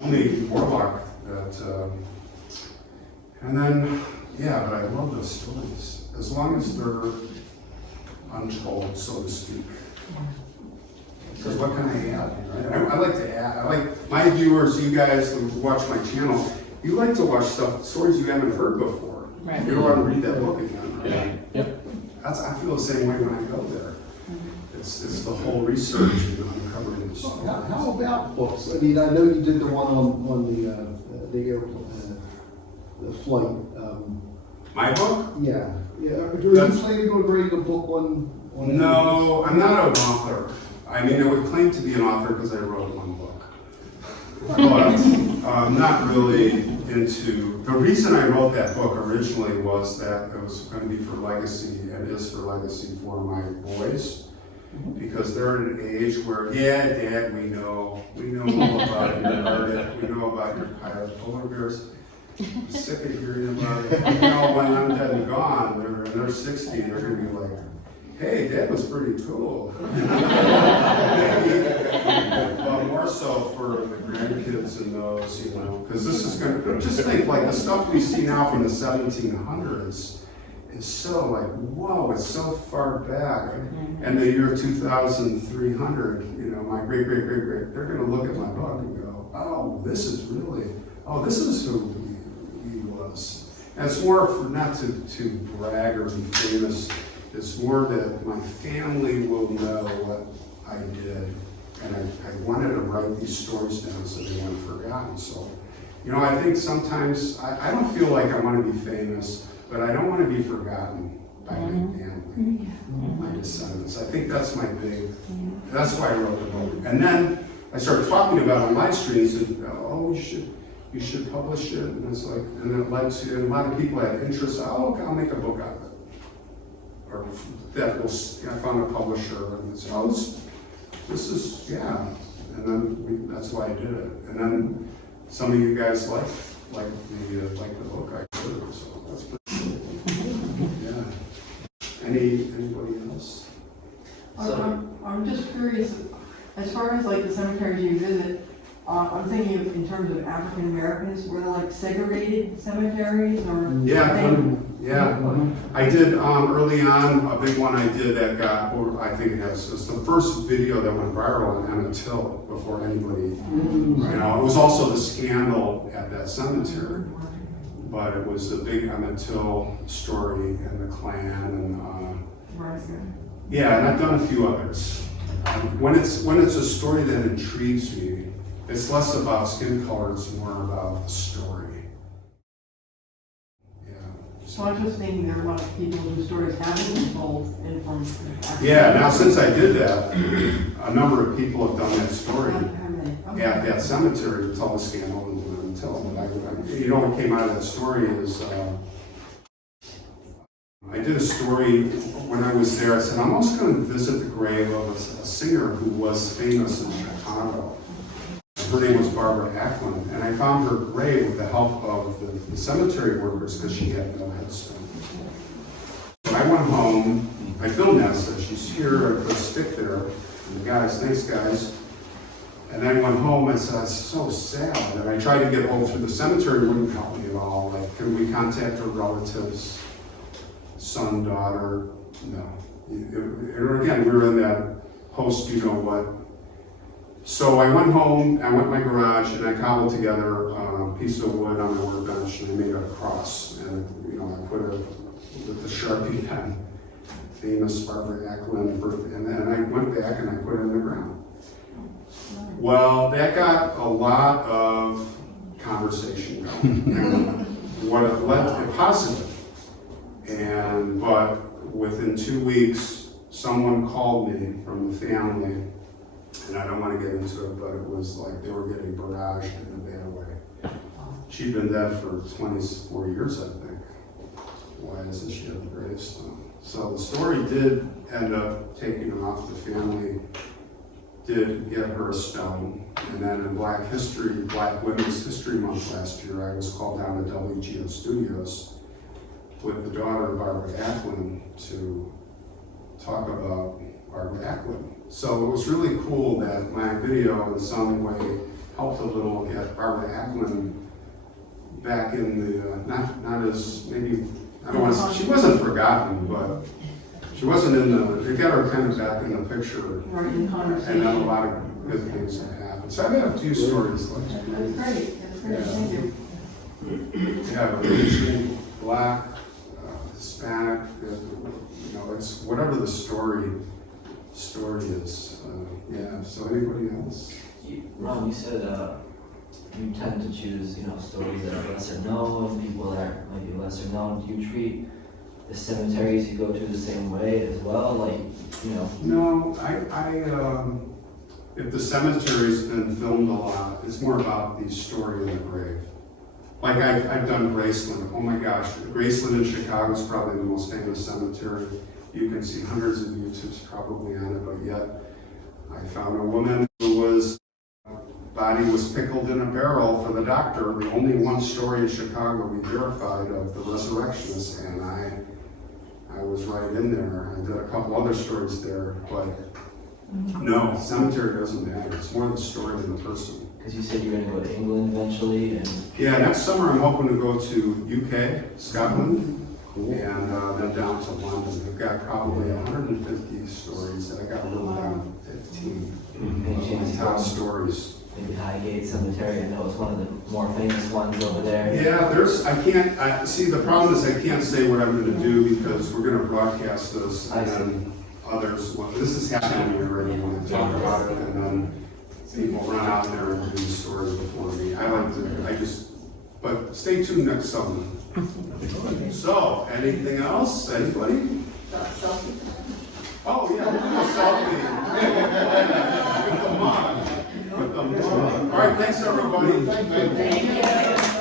Only warlock that, and then, yeah, but I love those stories, as long as they're untold, so to speak. Because what can I add? Right? I like to add. I like my viewers, you guys who watch my channel. You like to watch stories you haven't heard before. Right. You don't want to read that book again. Right? Yeah. Yep. I feel the same way when I go there. It's the whole research and uncovering the story. How about books? I mean, I know you did the one on the airplane, the flight. My book? Yeah. Are you planning on writing a book on? No, I'm not an author. I mean, I would claim to be an author because I wrote one book. But I'm not really into, the reason I wrote that book originally was that it was going to be for legacy, and is for legacy for my boys. Because they're at an age where, yeah, Dad, we know all about your Arctic, we know about your pilot polar bears. I'm sick of hearing about it. When I'm dead and gone, they're 60, they're going to be like, hey, Dad was pretty cool. But more so for the grandkids and those, because this is going to, just think like the stuff we see now from the 1700s is so like, whoa, it's so far back. And the year 2300, my great, they're going to look at my book and go, oh, this is who he was. And it's more for not to brag or be famous. It's more that my family will know what I did, and I wanted to write these stories down so they weren't forgotten. So, I think sometimes I don't feel like I want to be famous, but I don't want to be forgotten by my family, my descendants. I think that's that's why I wrote the book. And then I started talking about it on live streams, and you should publish it, and it's like, and then it led to, and a lot of people had interest. Oh, okay, I'll make a book out of it. Or I found a publisher and said, oh, this is, yeah. And then that's why I did it. And then some of you guys like the book I wrote, so that's pretty cool. Yeah. Anybody else? I'm just curious, as far as like the cemeteries you visit, I'm thinking of in terms of African Americans, were they like segregated cemeteries or? Yeah. I did early on a big one I did that got, I think it's the first video that went viral on Emmett Till before anybody. It was also the scandal at that cemetery, but it was the big Emmett Till story and the Klan and yeah, and I've done a few others. When it's a story that intrigues me, it's less about skin color, it's more about the story. Yeah. So I'm just thinking there are a lot of people whose stories haven't been told and from. Yeah, now since I did that, a number of people have done that story at that cemetery to tell the scandal and tell them. What came out of that story is I did a story when I was there. I said, I'm also going to visit the grave of a singer who was famous in Chicago. Her name was Barbara Acklin, and I found her grave with the help of the cemetery workers because she had no headstone. I went home, I filmed that, so she's here, I put a stick there, and the guys, thanks guys. And then I went home and said, it's so sad. And I tried to get hold through the cemetery, wouldn't help me at all. Like, can we contact her relatives, son, daughter? No. And again, we were in that post, you know what. So I went home, I went to my garage, and I cobbled together a piece of wood on my workbench, and I made a cross. And I put it with the Sharpie pen, famous Barbara Acklin, and then I went back and I put it in the ground. Well, that got a lot of conversation going, and what it led to positive. But within 2 weeks, someone called me from the family. And I don't want to get into it, but it was like they were getting barraged in a bad way. She'd been dead for 24 years, I think. Why isn't she on the gravestone? So the story did end up taking off. The family did get her a stone. And then in Black Women's History Month last year, I was called down to WGO Studios with the daughter of Barbara Acklin to talk about Barbara Acklin. So it was really cool that my video in some way helped a little get Barbara Acklin back in the, not as maybe, I don't want to say, she wasn't forgotten, but she wasn't in the, they got her kind of back in the picture. Right, in conversation. And then a lot of good things have happened. So I've had a few stories like that. That's great, thank you. Yeah, Asian, Black, Hispanic, you know, it's whatever the story is. Yeah, so anybody else? Ron, you said you tend to choose, stories that are lesser known, people that might be lesser known. Do you treat the cemeteries you go to the same way as well? No, if the cemetery's been filmed a lot, it's more about the story of the grave. Like I've done Graceland. Oh my gosh, Graceland in Chicago is probably the most famous cemetery. You can see hundreds of YouTubes probably on it, but yet I found a woman who body was pickled in a barrel for the doctor. The only one story in Chicago we verified of the resurrectionist, and I was right in there. I did a couple other stories there, but no, cemetery doesn't matter. It's more the story than the person. Because you said you're going to go to England eventually, and yeah, next summer I'm hoping to go to UK, Scotland, and then down to London. We've got probably 150 stories, and I got whittled down to 15 top stories. maybe Highgate Cemetery. I know it's one of the more famous ones over there. Yeah, see, the problem is I can't say what I'm gonna do because we're gonna broadcast this and then others, this is happening already when I talk about it, and then people run out there and do the story before me. But stay tuned next summer. So, anything else? Anybody? Oh, yeah, we'll do a selfie. With the mug. All right, thanks everybody. Thank you.